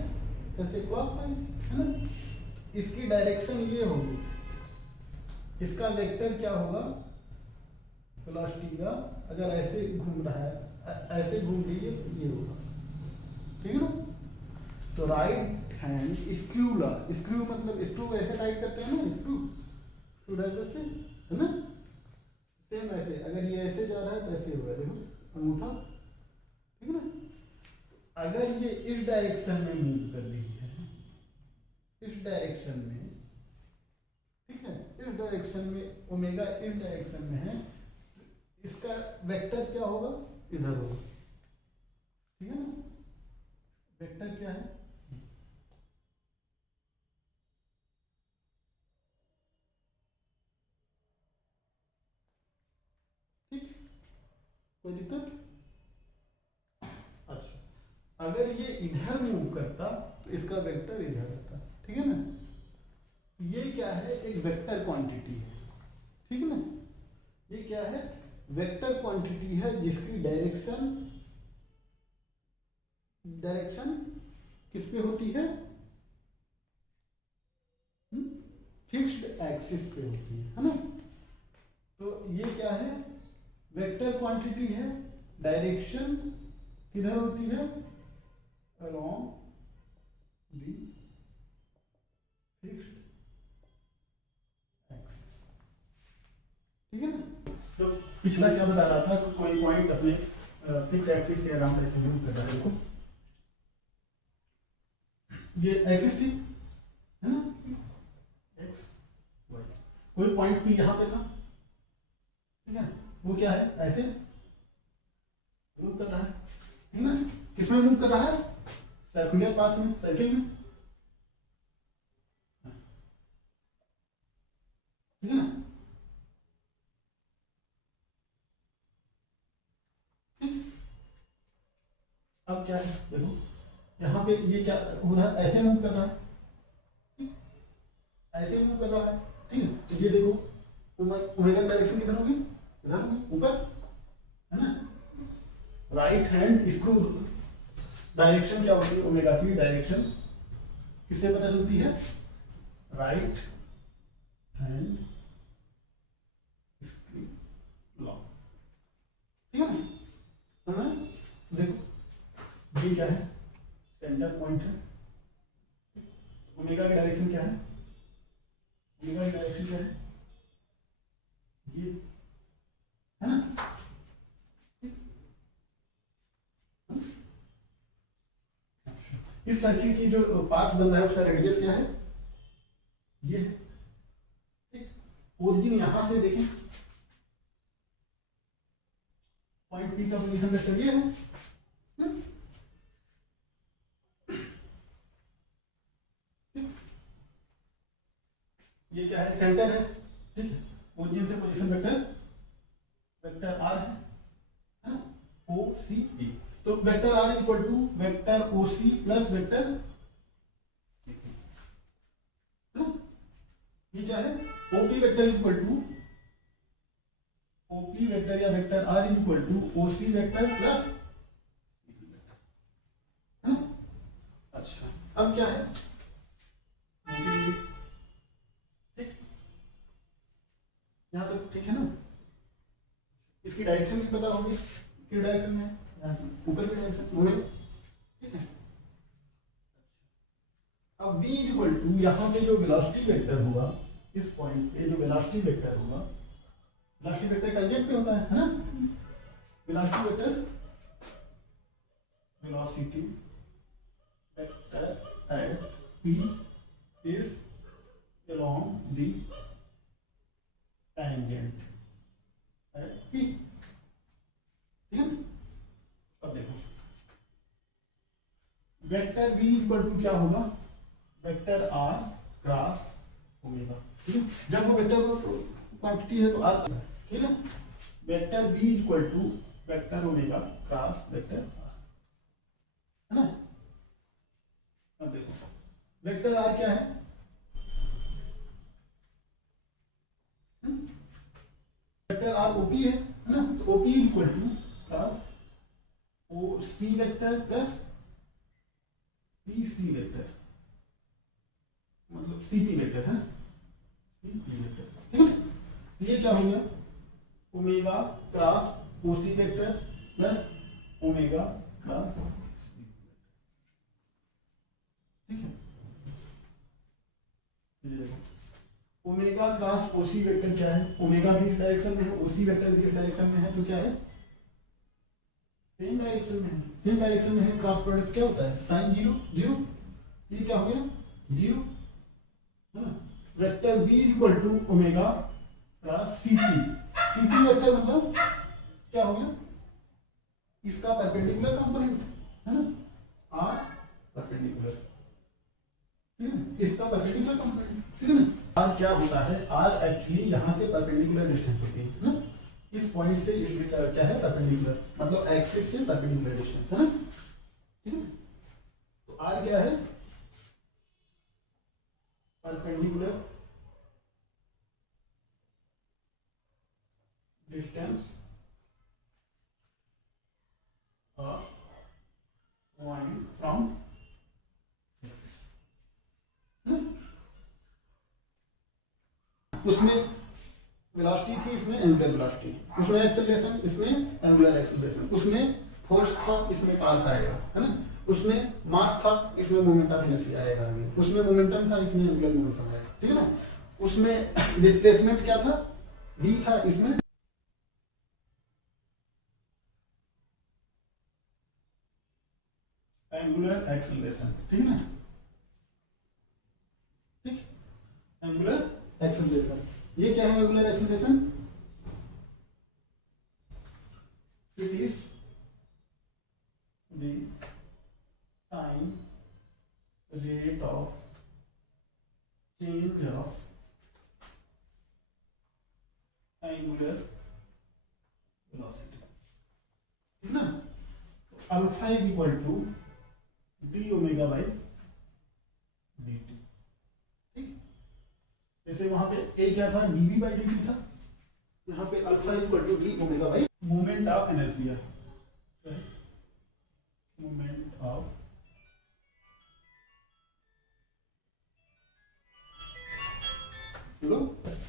ऐसे क्लॉकवाइज, है ना। इसकी डायरेक्शन ये होगी, इसका वेक्टर क्या होगा, वेलोसिटी का, अगर ऐसे घूम रहा है, ऐसे घूम रही है तो ये होगा, ठीक है ना। तो राइट हैंड स्क्रू ला, स्क्रू मतलब स्क्रू ऐसे टाइट करते हैं ना, स्क्रू ड्राइवर से, है ना, सेम ऐसे, अगर ये ऐसे जा रहा है तो ऐसे होगा, देखो अंगूठा, ठीक है ना। अगर ये इस डायरेक्शन में मूव कर रही है, इस डायरेक्शन में, ठीक है, इस डायरेक्शन में, ओमेगा इस डायरेक्शन में है, तो इसका वेक्टर क्या होगा, इधर होगा, ठीक है ना। वेक्टर क्या है, ठीक, कोई दिक्कत, अच्छा। अगर ये इधर मूव करता तो इसका वेक्टर इधर आता, ठीक है ना। ये क्या है, एक वेक्टर क्वांटिटी है, ठीक है ना। ये क्या है, वेक्टर क्वांटिटी है, जिसकी डायरेक्शन किस पे होती है, फिक्स्ड एक्सिस पे होती है ना। तो ये क्या है, वेक्टर क्वांटिटी है, डायरेक्शन किधर होती है, अलोंग दी फिक्स्ड एक्सिस, ठीक है ना। तो पिछला क्या बता रहा था, कोई पॉइंट अपने फिक्स एक्सिस के अराउंड ऐसे मूव कर रहा है, देखो ये एक्सिस थी, है ना, एक्स वाई, कोई पॉइंट भी यहाँ पे था, ठीक है, वो क्या है, ऐसे मूव कर रहा है ना। किसमें मूव कर रहा है, सर्कुलर पाथ में, सर्किल में, ठीक है ना। ठीक, अब क्या है, देखो यहाँ पे ये क्या हो रहा है, ऐसे मूव कर रहा है, ठीक, ऐसे मूव कर रहा है, ठीक है। तो ये देखो ओमेगा डायरेक्शन किधर होगी, इधर होगी, ऊपर, है ना। राइट हैंड स्क्रू डायरेक्शन क्या होती है, ओमेगा की डायरेक्शन किससे पता चलती है, राइट हैंड स्क्रू लॉ, ठीक है ना। देखो ये क्या है, सेंटर पॉइंट है, ओमेगा की डायरेक्शन क्या है, ओमेगा की डायरेक्शन क्या है, ये, है ना। इस सर्किल की जो पाथ बन रहा है उसका रेडियस क्या है, ये है, ओरिजिन यहां से देखें, पॉइंट पी का पोजीशन वेक्टर ये है, ये क्या है, सेंटर है, ठीक है। ओरिजिन से पोजीशन वेक्टर वेक्टर आर है, ओ सी डी। तो vector r equal to vector O C plus vector, ये क्या है, OP vector equal to OP vector या vector r equal to OC vector plus, है ना। अच्छा अब क्या है, ठीक, यहां तक ठीक है ना। इसकी डायरेक्शन भी पता होगी, किस डायरेक्शन में है, ऊपर की डायरेक्शन घूमे, ठीक है। अब v इक्वल टू यहां पे जो वेलोसिटी वेक्टर हुआ, इस पॉइंट पे जो वेलोसिटी वेक्टर हुआ, वेलोसिटी वेक्टर टेंजेंट पे होता है ना, velocity vector, velocity vector eight p is along the tangent at p, ठीक है। अब देखो वेक्टर v इक्वल टू क्या होगा, वेक्टर r क्रॉस ओमेगा, ठीक है। जब वो वेक्टर क्वांटिटी है तो r, ठीक है। Vector v equal to vector omega cross vector r, है ना। अब देखो वेक्टर r क्या है, वेक्टर r ओपी है ना, तो OP equal to cross O C vector plus P C vector, मतलब सीपी वेक्टर है, सीपी वेक्टर, ठीक है। ये क्या हो गया, omega cross OC vector plus omega cross, ठीक है। ये देखो ओमेगा क्रॉस ओसी वेक्टर क्या है, ओमेगा भी इस डायरेक्शन में है, ओसी वेक्टर भी इस डायरेक्शन में है, तो क्या है, सेम डायरेक्शन में है, सेम डायरेक्शन में है। क्रॉस प्रोडक्ट क्या होता है, साइन जीरो जीरो, ये क्या हो गया जीरो, है ना। Vector v equal to omega plus CP, CP vector मतलब क्या हो गया, इसका परपेंडिकुलर कंपोनेंट, है ना, r परपेंडिकुलर, ठीक है, इसका परपेंडिकुलर कंपोनेंट, ठीक है ना। r क्या होता है, r एक्चुअली यहां से परपेंडिकुलर डिस्टेंस होती है ना, इस पॉइंट से इसकी तरफ क्या है, परपेंडिकुलर, मतलब एक्सिस से परपेंडिकुलर डिस्टेंस, है ना, ठीक है। तो r क्या है, perpendicular distance of point from, उसमें वेलोसिटी थी, इसमें एंगुलर वेलोसिटी, उसमें एक्सेलरेशन, इसमें एंगुलर एक्सेलरेशन, उसमें फोर्स था, इसमें टॉर्क आएगा, है ना, उसमें मास था, इसमें मोमेंट ऑफ इनर्शिया आएगा आगे, उसमें मोमेंटम था, इसमें एंगुलर मोमेंटम आएगा, ठीक है ना। उसमें डिस्प्लेसमेंट क्या था, d था, इसमें एंगुलर एक्सेलरेशन, ठीक है ना, ठीक, एंगुलर एक्सेलरेशन। ये क्या है, angular acceleration, it is the time rate of change of angular velocity, ठीक ना। तो alpha is equal to d omega by d t, ठीक। जैसे वहां पे ए क्या था, डीवी बाई डी टी था, यहाँ पे alpha equal to d omega by moment of inertia, moment of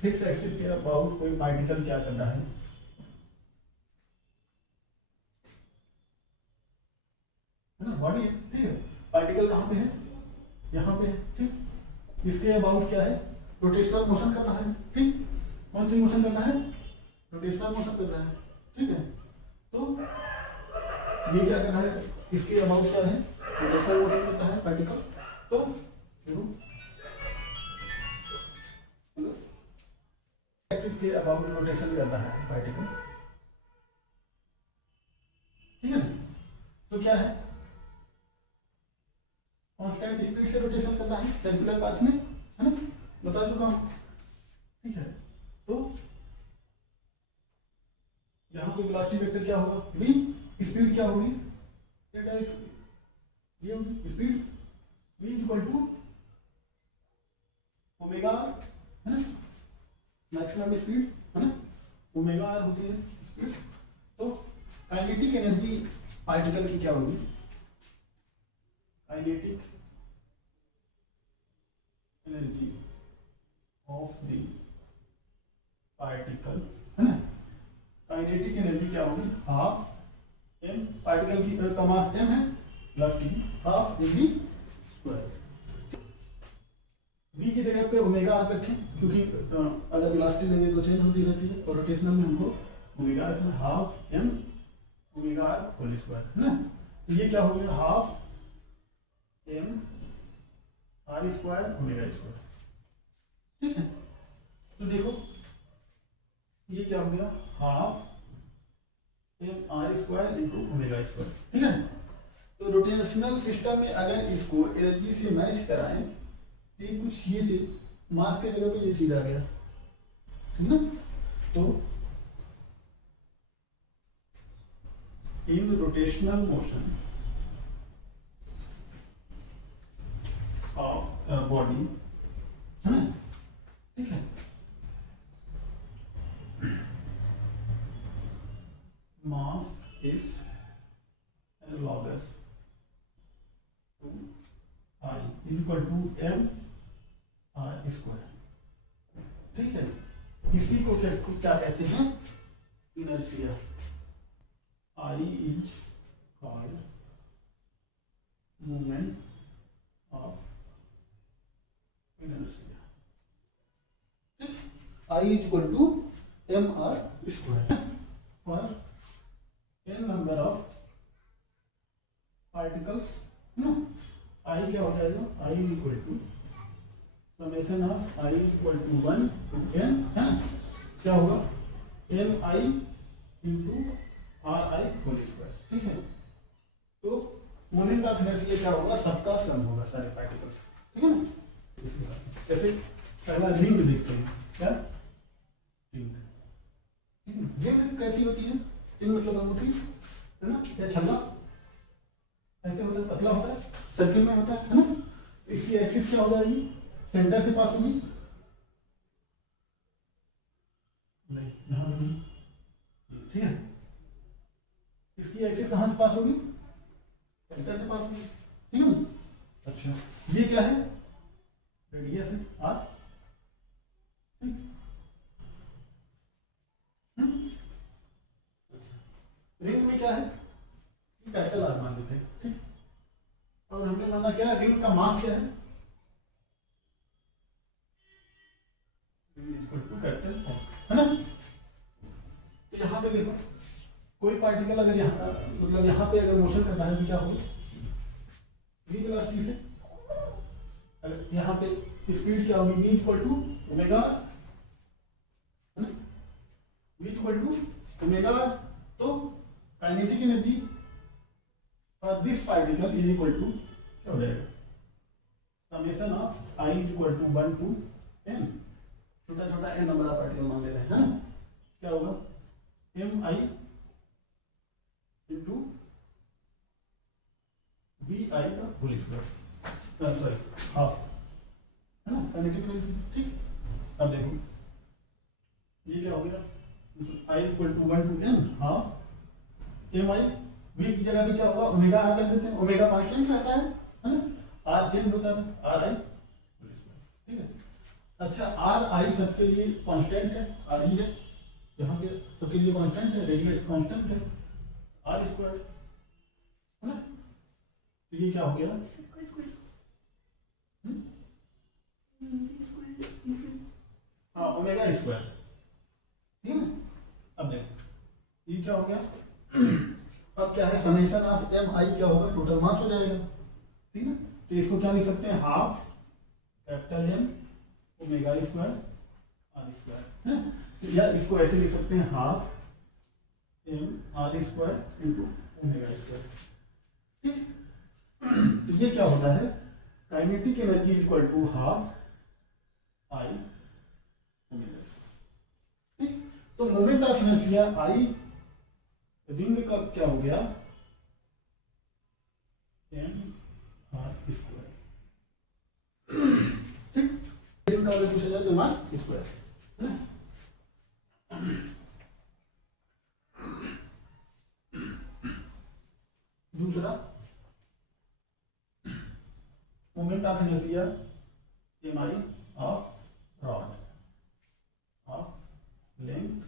fix axis के अबाउट कोई पार्टिकल क्या कर रहा है, ना, बॉडी है, ठीक है। पार्टिकल कहाँ पे है, यहाँ पे है, ठीक। इसके अबाउट क्या है, रोटेशनल मोशन कर रहा है, ठीक। कौन सी मोशन कर रहा है, रोटेशनल मोशन कर रहा है, ठीक है। तो ये क्या कर रहा है, इसके अबाउट क्या है, रोटेशनल मोशन करता है पार्टिकल। तो के अबाउट रोटेशन कर रहा है पार्टिकल, ठीक है ना, तो क्या है, कांस्टेंट स्पीड से रोटेशन कर रहा है सर्कुलर पाथ में, है ना, बता चुका हूं, ठीक है। तो यहां पे वेलोसिटी वेक्टर क्या होगा, v, स्पीड क्या होगी, ये होगी speed v equal to omega, है ना, मैक्सिमम स्पीड, है ना, ओमेगा आर होती है स्पीड। तो काइनेटिक एनर्जी पार्टिकल की क्या होगी, kinetic energy of the particle, है ना, काइनेटिक एनर्जी क्या होगी, हाफ एम, पार्टिकल की का मास m है, velocity half mv square. v की जगह पे ओमेगा आर रखें, क्योंकि अगर वेलोसिटी लेंगे तो चेंज होती रहती है, और रोटेशनल में हमको ओमेगा रखना, half m omega r whole square, है ना। तो ये क्या हो गया, half m r square omega square, ठीक है। तो देखो ये क्या हो गया, half m r square into omega square, ठीक है। तो रोटेशनल सिस्टम में अगर इसको एनर्जी से मैच कराएं तो ये कुछ ये चीज मास के जगह पे ये चीज आ गया, ठीक ना। तो in rotational motion of body, है ना, ठीक है, mass is analogous to I equal to m r square, ठीक है। इसी को क्या कहते हैं, inertia. I is called movement of inertia, ठीक। I is equal to m r square for n number of particles, ना। I क्या हो जाएगा, I equal to summation of I equal to 1 to n, है ना, क्या होगा, n I into r I whole square, ठीक है। तो मोमेंट ऑफ इनर्शिया क्या होगा, सबका सम होगा सारे पार्टिकल्स, ठीक है ना। जैसे पहला रिंग देखते हैं, क्या रिंग, रिंग कैसी होती है, रिंग मतलब अंगूठी, है ना, या छल्ला, ऐसे होता है, पतला होता है, सर्किल में होता है ना। इसकी एक्सिस क्या हो जाएगी, सेंटर से पास होगी, नहीं यहाँ पे नहीं, ठीक है। इसकी एक्सिस कहाँ से पास होगी, सेंटर से पास होगी, ठीक है ना। अच्छा ये क्या है, रेडियस है आर, ठीक, रिंग में क्या है, कैपिटल आर मान लेते हैं, ठीक। और हमने माना क्या, रिंग का मास क्या है, इक्वल टू कैपिटल आर, है ना। तो यहाँ पे देखो कोई पार्टिकल अगर यहाँ मतलब यहाँ पे अगर मोशन कर रहा है तो क्या होगा, v वेलोसिटी से, अगर यहाँ पे स्पीड क्या होगी, v इक्वल टू ओमेगा, है ना, v इक्वल टू ओमेगा। तो kinetic energy for this particle is equal to क्या हो जाएगा, summation of I equal to 1 to n, छोटा छोटा n नंबर ऑफ पार्टिकल मान ले रहे हैं, है ना, क्या होगा, m I इंटू वी आई का होल स्क्वायर, सॉरी हाफ, है ना, काइनेटिक एनर्जी, ठीक। अब देखो ये क्या हो गया, I equal to 1 to n half m I, v की जगह पे क्या होगा, ओमेगा आर रख देते हैं, ओमेगा कांस्टेंट रहता है ना, आर चेंज होता है, आर आई, ठीक है। अच्छा आर आई सबके लिए कांस्टेंट है, आर ही है, यहाँ पे सबके लिए कांस्टेंट है, रेडियस कांस्टेंट है, आर स्क्वायर, है ना। तो ये क्या हो गया, हाँ ओमेगा स्क्वायर, ठीक है। अब देखो ये क्या हो गया, अब क्या है, समेशन ऑफ एम आई क्या होगा, टोटल मास हो जाएगा, ठीक है। तो इसको क्या लिख सकते हैं, half capital M omega square r square, है। या इसको ऐसे लिख सकते हैं half M R square into omega square. ठीक, तो ये क्या होता है, kinetic energy equal to half I omega. ठीक, तो moment of inertia I ring का क्या हो गया, एम आर स्क्वायर। ठीक, रिंग का अगर पूछा जाए तो एम आर स्क्वायर है ना। दूसरा moment of inertia m I of rod of length,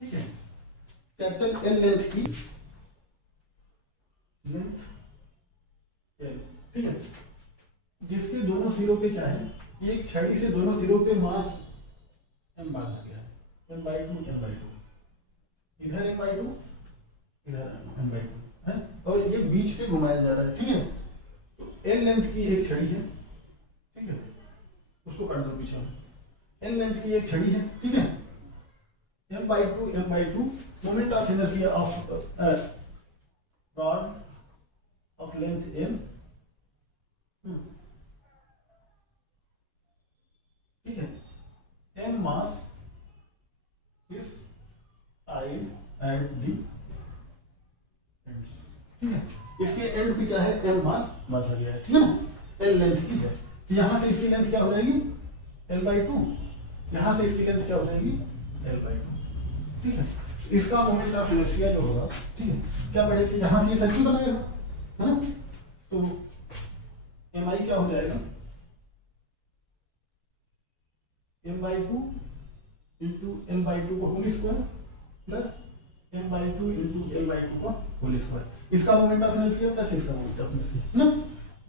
ठीक है, कैपिटल एल लेंथ की लेंथ एल, ठीक है, जिसके दोनों सिरों पे क्या है, एक छड़ी से दोनों सिरों पे मास एम बांधा गया है, m by two m by two, इधर एम बाई टू इधर एम बाई टू है, और ये बीच से घुमाया जा रहा है। ठीक है, तो एल लेंथ की एक छड़ी है, ठीक है, उसको काट दो पीछे, एल लेंथ की एक छड़ी है, ठीक है, m by two, moment of inertia of rod of length m, ठीक है, m mass is tied at the ends, ठीक है, इसके एंड पे क्या है, एम मास बांधा गया है, ठीक है ना, एल लेंथ की है, यहां से इसकी लेंथ क्या हो जाएगी, एल बाई टू, यहां से इसकी लेंथ क्या हो जाएगी, एल बाई टू, ठीक है, इसका मोमेंट ऑफ इनर्शिया जो होगा, ठीक है, क्या बढ़ेगा, यहां से ये सर्किल बनाएगा, है ना, तो एम आई क्या हो जाएगा, m by two into l by two को whole square plus m by two into l by two का होल स्क्वायर, इसका मोमेंट ऑफ इनर्शिया प्लस इसका मोमेंट ऑफ इनर्शिया, है ना,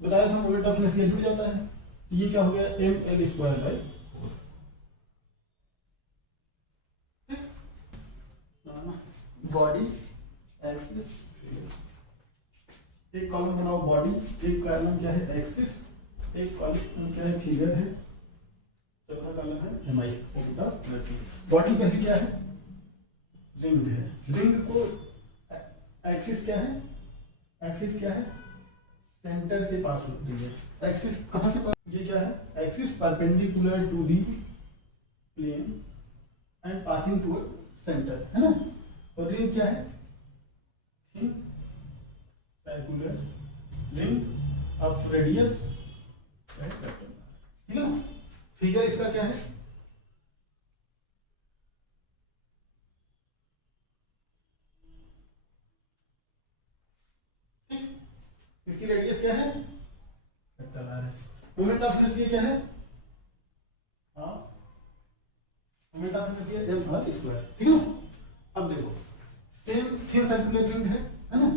बताया था मोमेंट ऑफ इनर्शिया जुड़ जाता है, तो ये क्या हो गया, M L square by 4। Body axis, एक कॉलम बनाओ बॉडी, एक कॉलम क्या है एक्सिस, एक कॉलम क्या है फिगर है, चौथा कॉलम है m I moment of inertia. Body पहले क्या है, रिंग है, रिंग को एक्सिस क्या है, एक्सिस क्या है, सेंटर से पास होती है, एक्सिस कहां से पास, ये क्या है, axis perpendicular to the plane and passing toward centre, है ना, और रिंग क्या है, thin circular ring of radius, ठीक है ना, फिगर इसका क्या है, इसकी रेडियस क्या है, कैपिटल आर है, मोमेंट ऑफ इनर्शिया क्या है, हाँ, moment of inertia m are square, ठीक है ना। अब देखो सेम थिन सर्कुलर रिंग है ना,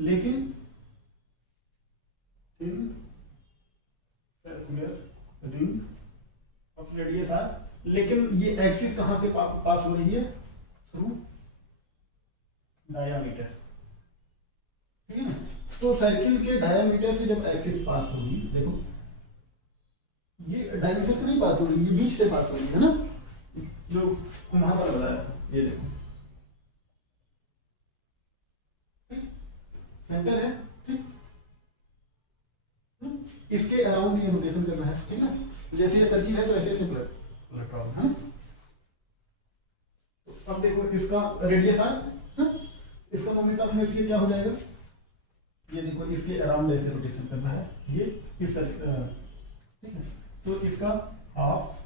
लेकिन thin circular ring of radius r, लेकिन ये एक्सिस कहां से पास हो रही है, थ्रू डायामीटर, ठीक है ना, तो सर्किल के डायामीटर से जब एक्सिस पास होगी, देखो ये डायमीटर से नहीं पास हो रही, ये बीच से पास हो रही है ना, जो कुम्हार ने बताया, ये देखो सेंटर है, ठीक, इसके अराउंड ये रोटेशन कर रहा है, ठीक है, जैसे ये सर्किल है तो ऐसे ऐसे इलेक्ट्रॉन है। तो अब देखो इसका रेडियस आर, इसका मोमेंट ऑफ इनर्शिया क्या हो जाएगा, ये देखो इसके अराउंड ऐसे रोटेशन कर रहा है, ये इस सर्किल, ठीक है, तो इसका हाफ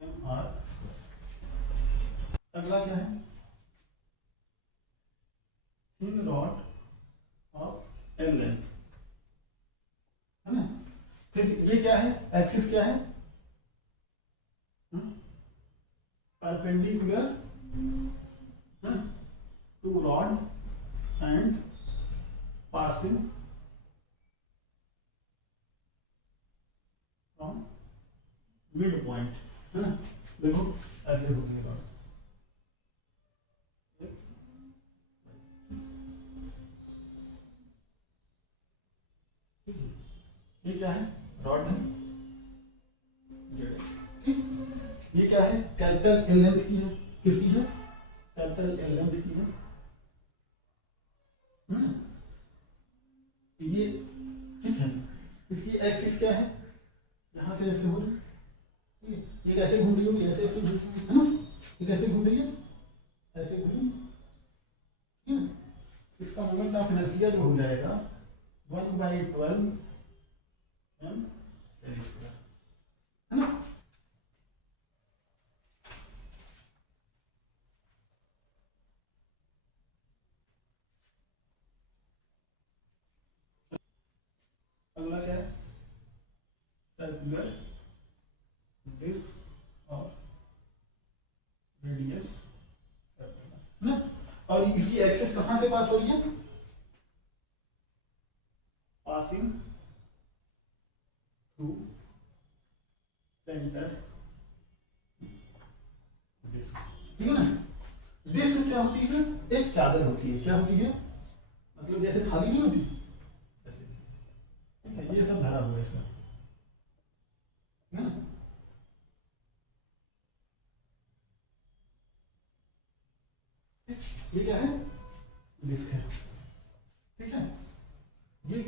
एम आर। अगला क्या है, thin rod of l length, है ना, फिर ये क्या है, एक्सिस क्या है, perpendicular to rod and passing from mid point, है ना, देखो ऐसे होती है रॉड, ये क्या है, रॉड है, ठीक, क्या है, कैपिटल एल लेंथ की है, किसकी है, कैपिटल एल लेंथ की है। ये ठीक है, इसकी एक्सिस क्या है, यहाँ से ऐसे हो रही है, ये कैसे घूम रही होगी, ऐसे ऐसे घूम रही है ना, ये कैसे घूम रही है, ऐसे घूम रही है ना। इसका मोमेंट ऑफ इनर्शिया जो हो जाएगा 1/12 m L स्क्वायर, है ना। अगला क्या है, सर्कुलर डिस्क और रेडियस, है ना। और इसकी एक्सिस कहां से पास हो रही है, पासिंग थ्रू सेंटर डिस्क, ठीक है ना। डिस्क क्या होती है, एक चादर होती है, क्या होती है, मतलब जैसे थाली नहीं होती, ठीक है, ये सब भरा हुआ है इसका, है ना। ये क्या है, डिस्क है, ठीक है। ये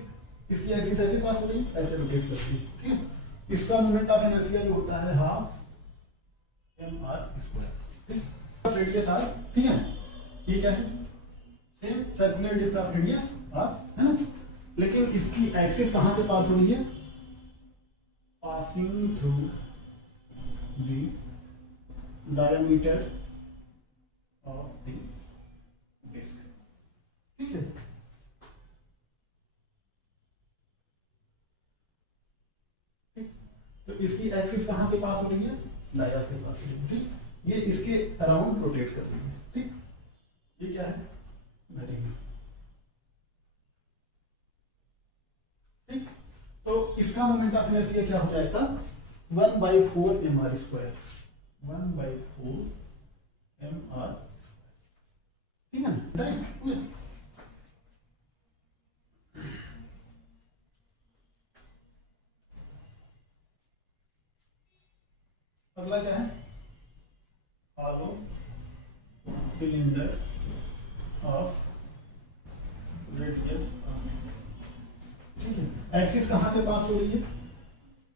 इसकी एक्सिस ऐसे पास हो रही है, ऐसे रोटेट करती है, ठीक है। इसका मोमेंट ऑफ इनर्शिया जो होता है हाफ एम आर स्क्वायर, ठीक, रेडियस आर, ठीक है। ये क्या है, same circular disc of radius r, है ना। लेकिन इसकी एक्सिस कहां से पास हो रही है, passing through the diameter of the disc, ठीक है। तो इसकी एक्सिस कहां से पास हो रही है, डाया से पास हो रही है, ठीक। ये इसके अराउंड रोटेट कर रही है, ठीक। ये क्या है, भरी हुई, ठीक। तो इसका मोमेंट ऑफ इनर्शिया क्या हो जाएगा, 1/4 m are square, 1/4 m r, ठीक है ना। अगला क्या है, हॉलो सिलेंडर ऑफ रेडियस, ठीक है। एक्सिस कहां से पास हो रही है,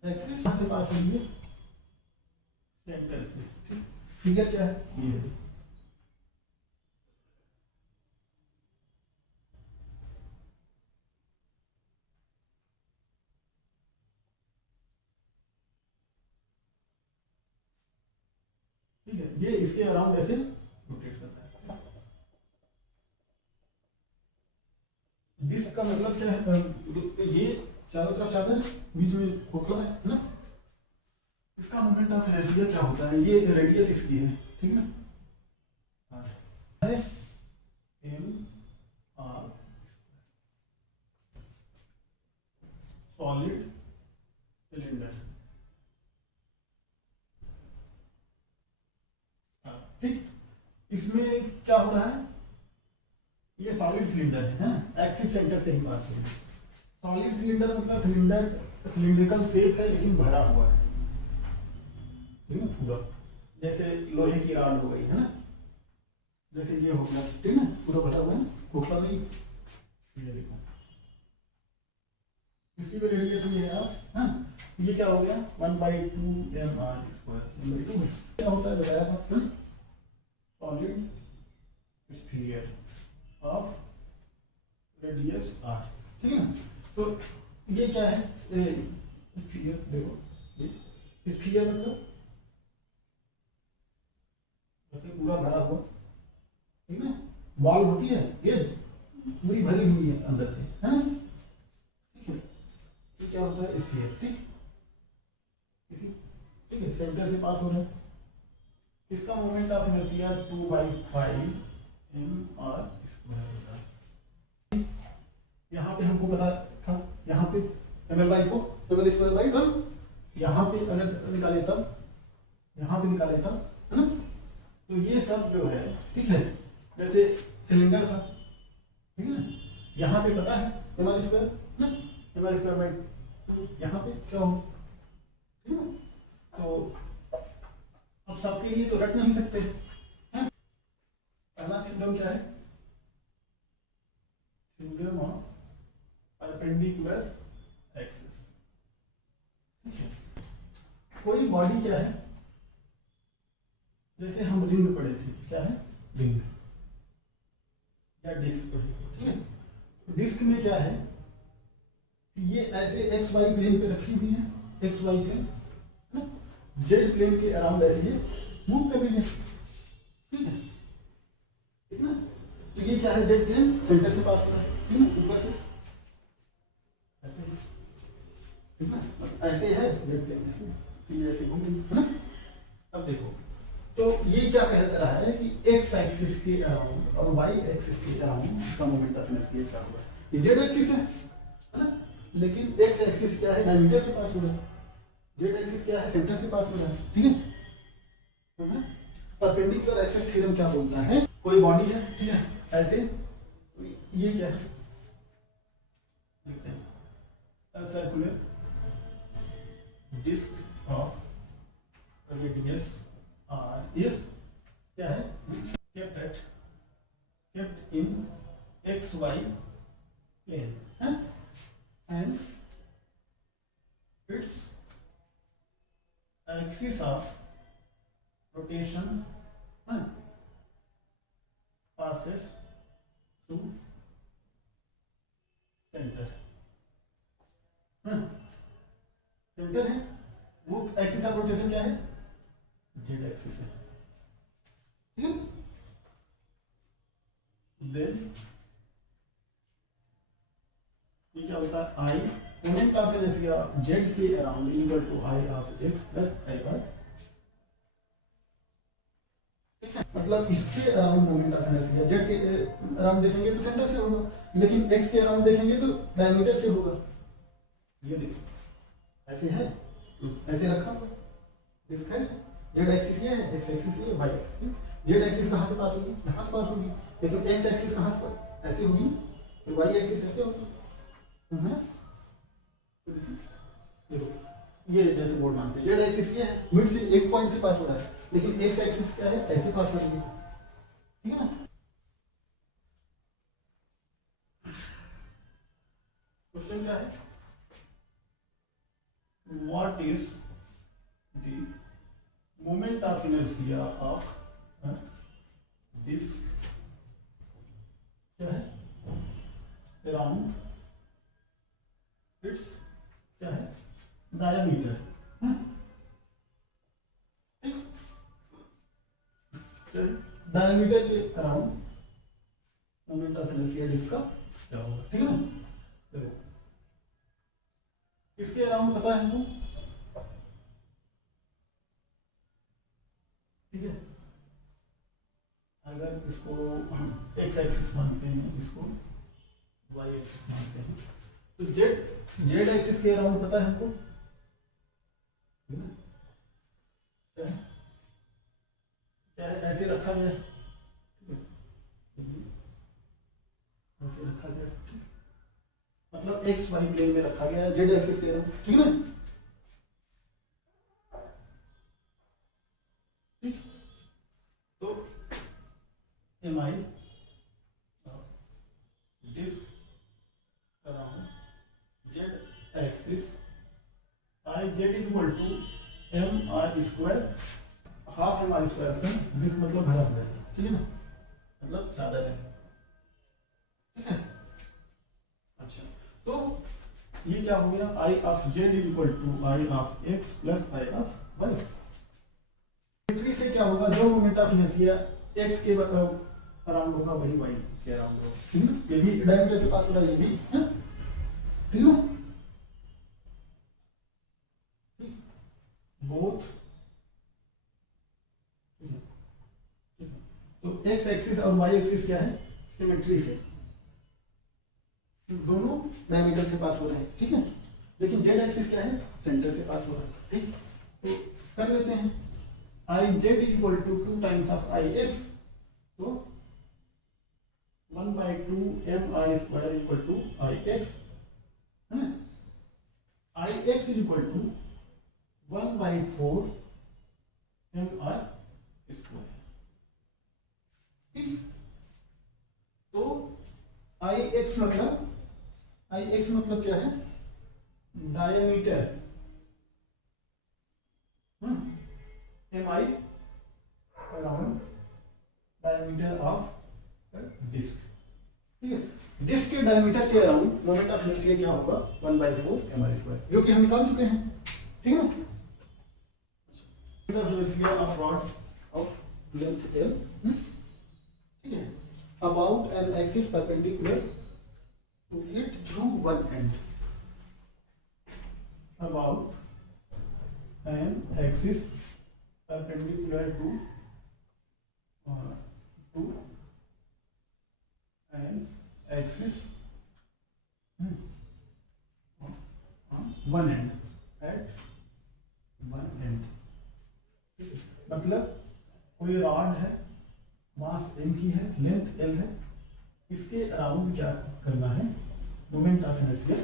एक्सिस कहां से पास हो रही है, सेंटर से, ठीक। फिगर क्या है, ये है, ठीक है। ये इसके अराउंड ऐसे रोटेट करता है। डिस्क का मतलब क्या है, ये चारों तरफ चादर, बीच में खोखला है ना। इसका मोमेंट ऑफ इनर्शिया क्या होता है, ये रेडियस इसकी है, ठीक ना, एम आर, सॉलिड सिलेंडर, ठीक। इसमें क्या हो रहा है, ये सॉलिड सिलेंडर है, एक्सिस सेंटर से ही पास हो रही है। सॉलिड सिलेंडर मतलब सिलेंडर सिलिंड्रिकल शेप है लेकिन भरा हुआ है, ठीक है, पूरा, जैसे लोहे की रॉड हो गई, है ना, जैसे ये हो गया, ठीक है, पूरा भरा हुआ है, खोखला नहीं। ये देखो, इसकी भी रेडियस ये है आप, हाँ। ये क्या हो गया, 1/2 एम आर स्क्वायर, क्या होता है बताया था, solid sphere of radius are, ठीक है ना। तो ये क्या है, स्फीयर, देखो स्फीयर मतलब ऐसे पूरा भरा हुआ, ठीक है। बॉल होती है, ये पूरी भरी हुई है अंदर से, है ना, ठीक है। तो क्या होता है, स्फीयर, ठीक, इसी, ठीक है, सेंटर से पास हो रहा है। इसका moment of inertia 2/5 M are square होता है। यहाँ पे हमको पता था, यहाँ पे ml/4 ml स्क्वायर बाई 12, यहाँ पे अगर निकाले तब, यहाँ पे निकाले तब, है ना। तो ये सब जो है, ठीक है, जैसे सिलेंडर था, ठीक है ना, यहाँ पे पता है ml स्क्वायर ना, ml स्क्वायर बाई 2, यहाँ पे क्या हो, ठीक है। तो अब सब लिए तो रट नहीं सकते। पहला थ्योरम क्या है? Theorem of perpendicular axis. ठीक है, कोई बॉडी क्या है, जैसे हम रिंग पढ़े थे, क्या है रिंग या डिस्क पढ़े, ठीक है। डिस्क में क्या है, ये ऐसे एक्स वाई प्लेन पे रखी हुई है, X Y plane, Z plane के अराउंड ऐसे ये मूव कर रही है, ठीक है, ठीक ना। तो ये क्या है, जेड प्लेन सेंटर से पास हो रहा है, ठीक ना, ऊपर से ऐसे, ठीक ना, ऐसे है जेड प्लेन इसमें, तो ये ऐसे घूम रही है ना। अब देखो, तो ये क्या कह रहा है कि एक्स एक्सिस के अराउंड और वाई एक्सिस के अराउंड इसका मोमेंट ऑफ इनर्शिया क्या होगा। ये जेड एक्सिस है ना, लेकिन एक्स एक्सिस क्या है, डायमीटर से पास हो रहा है, जेड एक्सिस क्या है, सेंटर से पास हो रहा है, ठीक है। परपेंडिकुलर एक्सिस थ्योरम क्या बोलता है, कोई बॉडी है, ठीक है, ऐसे, ये क्या है, देखते हैं, circular disc of radius r is क्या है, kept in xy plane and its axis of rotation passes through center। Centre है, वो एक्सिस ऑफ रोटेशन क्या है, जेड एक्सिस है, ठीक है। देन ये क्या होता है, I moment of inertia Z के around equal to I of x plus I Y, ठीक है। मतलब इसके around moment of inertia Z के अराउंड देखेंगे तो सेंटर से होगा, लेकिन एक्स के अराउंड देखेंगे तो डायमीटर से होगा। ये देखो ऐसे है, ऐसे रखा हुआ इसका जेड एक्सिस ये है, एक्स एक्सिस ये है, वाई एक्सिस। जेड एक्सिस कहाँ से पास होगी, यहाँ से पास होगी, लेकिन एक्स एक्सिस कहाँ से ऐसे होगी, तो वाई एक्सिस ऐसे होगी। देखो ये जैसे बोर्ड मानते हैं, जेड एक्सिस ये है, मिड से एक पॉइंट से पास हो रहा है, लेकिन एक्स एक्सिस क्या है, ऐसे पास हो रही है, ठीक है ना। क्वेश्चन क्या है, what is the moment of inertia of disk क्या है, around its क्या है, diameter, ठीक, डायमीटर के around moment of inertia disc का क्या होगा, ठीक है ना। देखो इसके अराउंड पता है हमको, ठीक है। अगर इसको हम एक्स एक्सिस मानते हैं, इसको वाई एक्सिस मानते हैं, तो जेड एक्सिस के अराउंड पता है हमको, क्या है, क्या है, ऐसे रखा गया, ऐसे रखा गया, मतलब एक्स वाई प्लेन में रखा गया जेड एक्सिस के अराउंड, ठीक है ना। ठीक, तो M I disc around Z axis I Z equal to M R square, half M R square, disc मतलब भरा हुआ है, ठीक है ना, मतलब चादर है, ठीक है। अच्छा, तो ये क्या हो गया, I of z equal to I of x plus I of y. से क्या होगा, जो मोमेंट ऑफ इनर्शिया एक्स के अराउंड होगा वही वाई के अराउंड होगा, ठीक है। ये भी डायमीटर से पास हो रहा है, ये भी, ठीक है, बोथ, तो एक्स एक्सिस और वाई एक्सिस क्या है, सिमेट्री से दोनों डायमीटर से पास हो रहे हैं, ठीक है। लेकिन जेड एक्सिस क्या है, सेंटर से पास हो रहा है, ठीक। तो कर लेते हैं, I Z equal to 2 times of I x, तो 1/2 m are square equal to I x, है ना। I x equal to 1/4 m r x मतलब आई एक्स मतलब क्या है, diameter M I around diameter of disc. ठीक है, disc के डायमीटर के अराउंड मोमेंट ऑफ इनर्शिया क्या होगा, 1/4 mr², जो कि हम निकाल चुके हैं। ठीक है ना, moment of inertia of rod of length l, ठीक है, about an axis perpendicular to it through one end, about an axis perpendicular to an axis one end at one end। मतलब कोई रॉड है, मास m की है, length l है, इसके around क्या करना है, मोमेंट ऑफ इनर्शिया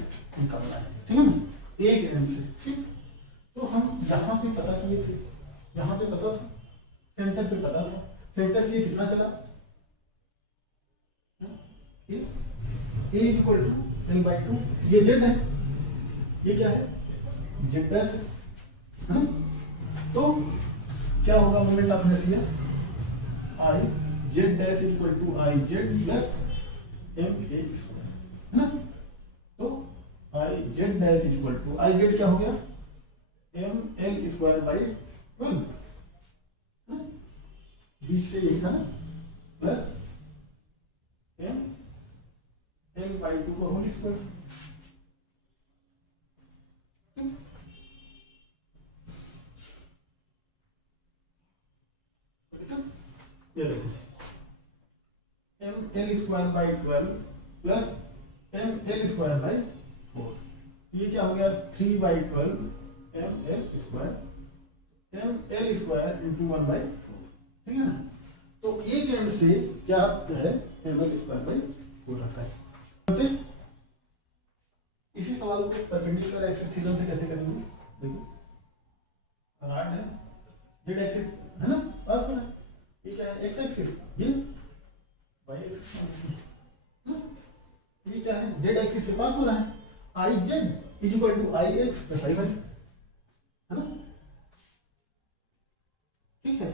निकालना है। ठीक है ना, एक एंड से। ठीक, तो हम यहाँ पे पता किए थे, यहाँ पे पता था, सेंटर पे पता था, सेंटर से ये कितना चला, ए इक्वल टू l/2, ये जेड है, ये क्या है, जेड डैश है। तो क्या होगा moment of inertia, I Z dash equal to I Z plus M A square, है ना। तो I Z dash equal to I Z क्या हो गया, एम एल स्क्वायर बाई 12, बीच से यही था ना, प्लस एम l/2 का होल स्क्वायर। ये देखो ml² प्लस ml²/4, ये क्या हो गया 3/12 ml² ml² इंटू 1/4। ठीक है ना, तो एक एंड से क्या है, ml²/4 आता है। इसी सवाल को परपेंडिकुलर एक्सिस थ्योरम से कैसे करेंगे, देखो रॉड है, जेड एक्सिस है ना, पास में है, ये क्या है, एक्स एक्सिस, ये वाई एक्सिस, ये क्या है, जेड एक्सिस से पास हो रहा है, I Z equal to I X plus I Y, है ना। ठीक है,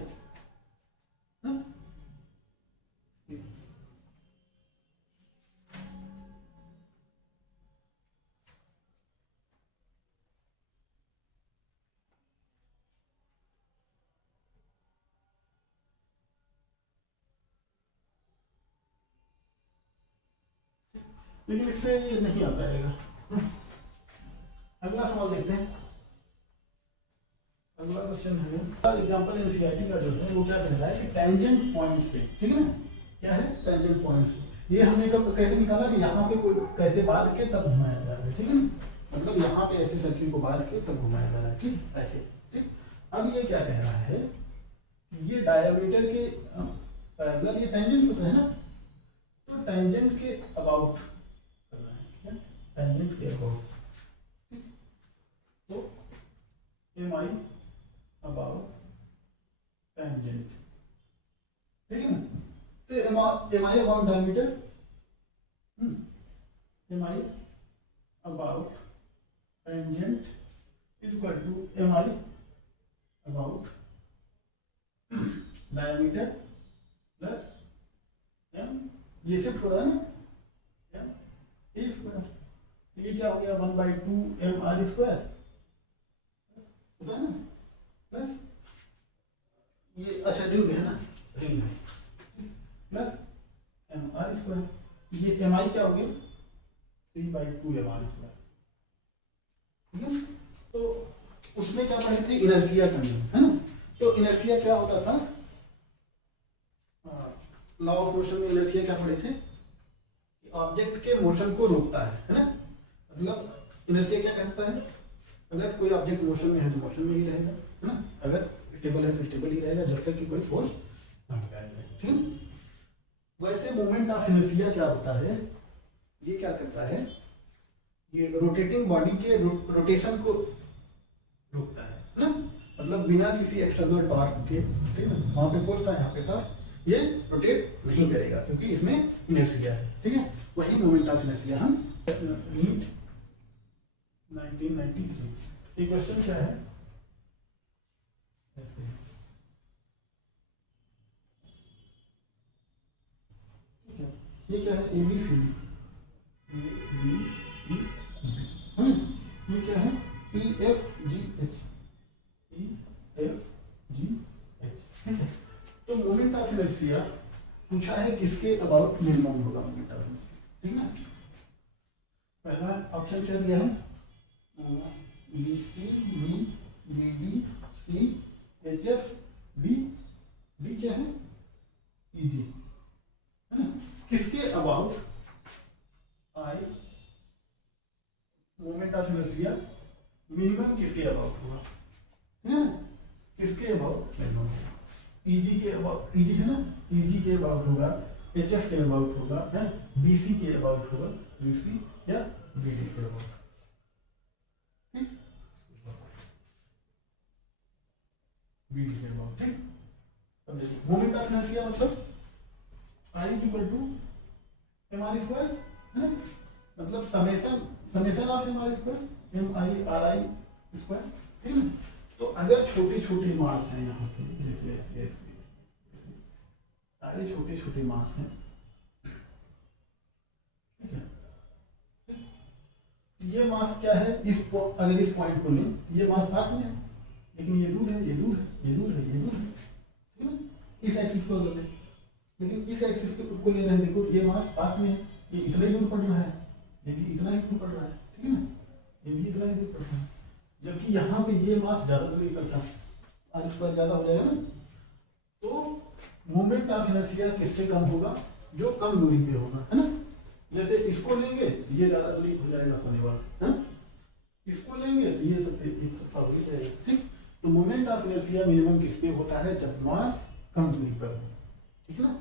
लेकिन इससे ये नहीं आ पाएगा। अगला सवाल देखते हैं, अगला क्वेश्चन है एग्जांपल एनसीईआरटी का जो है वो क्या कह रहा है कि टेंजेंट पॉइंट से, ठीक है ना, क्या है टेंजेंट पॉइंट से, ये हमने कब कैसे निकाला कि यहाँ पे कोई कैसे बांध के तब घुमाया जा रहा है। ठीक है ना, मतलब यहाँ पे ऐसे सर्किल को बांध के तब घुमाया जा रहा है, ठीक ऐसे। ठीक, अब ये क्या कह रहा है कि ये डायमीटर के पैरेलल, ये टेंजेंट है ना, तो टेंजेंट के अबाउट टेंजेंट के अबाउट, तो एम आई अबाउट टेंजेंट, ठीक है ना, तो M I about diameter, M I about tangent equal to M I about diameter plus M, ये शिफ्ट हो रहा है ना, एम ए स्क्वायर, ये क्या हो गया 1/2 mr² होता है ना, प्लस ये अच्छा रिंग है ना, रिंग है, प्लस mr², ये mi क्या हो गया 3/2 mr²। ठीक है, तो उसमें क्या पढ़े थे, इनर्शिया कंडीशन, है ना। तो इनर्शिया क्या होता था, लॉ ऑफ मोशन में इनर्शिया क्या पढ़े थे, ऑब्जेक्ट के मोशन को रोकता है ना। मतलब इनर्शिया क्या कहता है, अगर कोई ऑब्जेक्ट मोशन में है तो मोशन में ही रहेगा, है ना, अगर स्टेबल है तो स्टेबल ही रहेगा जब तक कि कोई फोर्स ना लगाया जाए। ठीक है, वैसे मोमेंट ऑफ इनर्शिया क्या होता है, ये क्या करता है, ये रोटेटिंग बॉडी के रोटेशन को रोकता है ना, मतलब बिना किसी एक्सटर्नल टॉर्क के। ठीक है, वहां पे फोर्स था, यहाँ पे टॉर्क, ये रोटेट नहीं करेगा क्योंकि इसमें इनर्शिया है, ठीक है। वही मोमेंट ऑफ इनर्शिया हम नीट 1993 ये क्वेश्चन क्या है ऐसे, ठीक है। ये क्या है A B C D, A B C D, ये क्या है E F G H, E F G H, ठीक है। तो मोमेंट ऑफ इनर्शिया पूछा है किसके अबाउट मिनिमम होगा मोमेंट ऑफ इनर्शिया, ठीक ना। पहला ऑप्शन क्या दिया है B C B B D C H F B, B क्या है ई जी, है ना। किसके about I moment of inertia minimum किसके अबाउट होगा, है ना। किसके अबाउट मिनिमम, ईजी के अबाउट, ईजी है ना, ईजी के अबाउट होगा, एचएफ के अबाउट होगा, है बीसी के अबाउट होगा, बीसी या बीडी के अबाउट, ठीक, बीडी के अबाउट, ठीक। अब देखिए मोमेंट ऑफ इनर्शिया मतलब I equal to M R square, है ना, मतलब summation of m are square, m i r i square, ठीक है। तो अगर छोटे छोटे मास हैं यहाँ पे, जैसे सारे छोटे छोटे मास हैं, ठीक है। ये मास क्या है, अगर इस पॉइंट को लें, ये मास पास में है लेकिन ये दूर है, ये दूर है, ये दूर है, ये दूर है, ठीक है। इस एक्सिस को अगर लें, लेकिन इस एक्सिस को ले रहे हैं, देखो ये मास पास में है, ये इतना ही दूर पड़ रहा है, ये भी इतना ही दूर पड़ रहा है, ठीक है ना, ये भी इतना ही दूर पड़ रहा है, जबकि यहाँ पे ये मास ज्यादा दूरी करता है, आज इस पर ज्यादा हो जाएगा ना। तो मोमेंट ऑफ इनर्शिया किससे कम होगा, जो कम दूरी पे होगा, है ना। जैसे इसको लेंगे ये ज्यादा दूरी हो जाएगा होने वाला, है, इसको लेंगे तो ये सबसे एक तरफा हो जाएगा, ठीक। तो मोमेंट ऑफ इनर्शिया मिनिमम किस पे होता है, जब मास कम दूरी पर हो, ठीक है ना,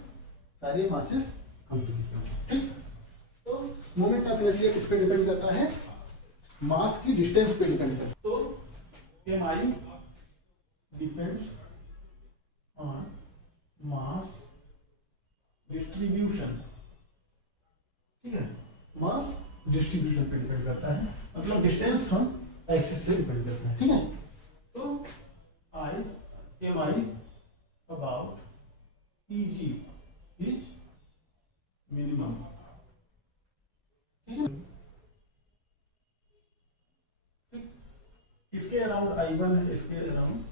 सारे मासेस कम दूरी पर हो, ठीक। तो मोमेंट ऑफ इनर्शिया किस पे डिपेंड करता है, मास की डिस्टेंस पे डिपेंड करता है। तो M I depends on mass distribution, ठीक है, मास डिस्ट्रीब्यूशन पे डिपेंड करता है, मतलब डिस्टेंस फ्रॉम एक्सिस से डिपेंड करता है, ठीक है। तो I M I about E G is minimum, ठीक है। इसके अराउंड I1 है, इसके अराउंड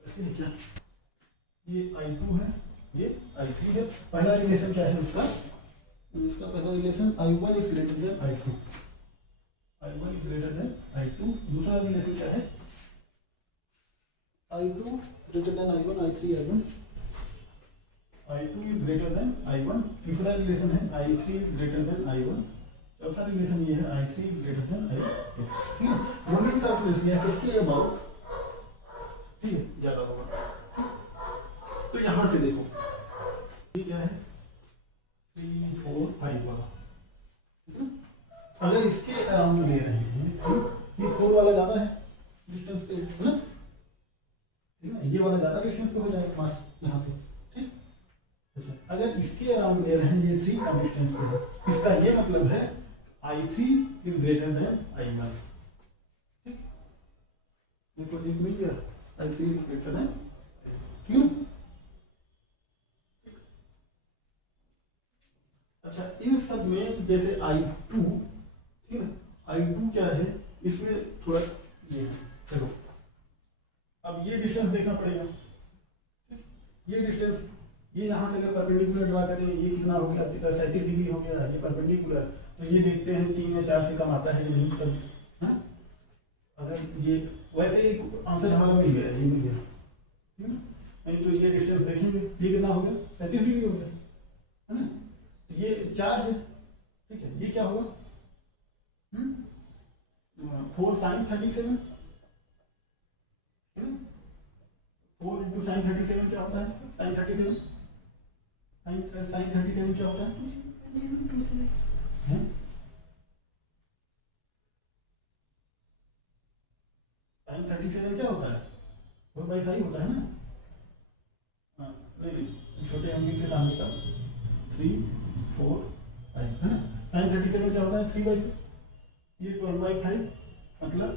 ऐसे है क्या, ये I2 है, ये I3 है। पहला रिलेशन क्या है उसका, इसका पहला relation I1 is greater than I2, I1 is greater than I2। दूसरा रिलेशन क्या है, I2 greater than I1, I3 I1, I2 is greater than I1। तीसरा रिलेशन है I3 is greater than I1। चौथा रिलेशन ये है I3 is greater than I2, ठीक है। मोमेंट ऑफ इनर्शिया किसके अबाउट, ठीक है, ज्यादा होगा। तो यहां से देखो ये क्या है 3 4 5 वाला, ठीक है। अगर इसके अराउंड ले रहे हैं, ये 4 वाला ज्यादा है डिस्टेंस पे, है ना, ठीक है, ये वाला ज्यादा डिस्टेंस पे हो जाएगा मास यहाँ पे, ठीक। अच्छा अगर इसके अराउंड ले रहे हैं, ये 3 कम डिस्टेंस पे है, इसका ये मतलब है I3 is greater than I1, ठीक। देखो एक मिल गया, I3 इज ग्रेटर देन, ठीक है ना। अच्छा इन सब में जैसे I2, ठीक है, I2 क्या है, इसमें थोड़ा ये है, चलो अब ये डिस्टेंस देखना पड़ेगा, ठीक। ये डिस्टेंस, ये यहाँ से अगर परपेंडिकुलर ड्रा करें, ये कितना हो गया 37 डिग्री हो गया, ये परपेंडिकुलर, तो ये देखते हैं 3 या 4 से कम आता है कि नहीं, तब हाँ? अगर ये वैसे ही आंसर हमारा मिल गया, ये मिल गया, ठीक है ना। नहीं तो ये डिस्टेंस देखेंगे, ये कितना हो गया 37 डिग्री हो गया, है ना। ये 4 है, ठीक है, ये क्या होगा 4 sin 37, 4 into sin 37 क्या होता है, sin 37 क्या होता है, sin 37 क्या होता है 4/5 होता है ना, छोटे अंक के सामने का 3, 4, 5 है ना। साइन 37 क्या होता है 3/5, ये 12/5 मतलब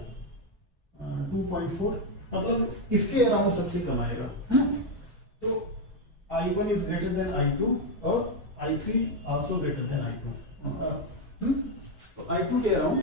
2.4, मतलब इसके अराउंड सबसे कम आएगा है ना। तो I1 is greater than I2 और I3 also greater than I2, तो I2 के अराउंड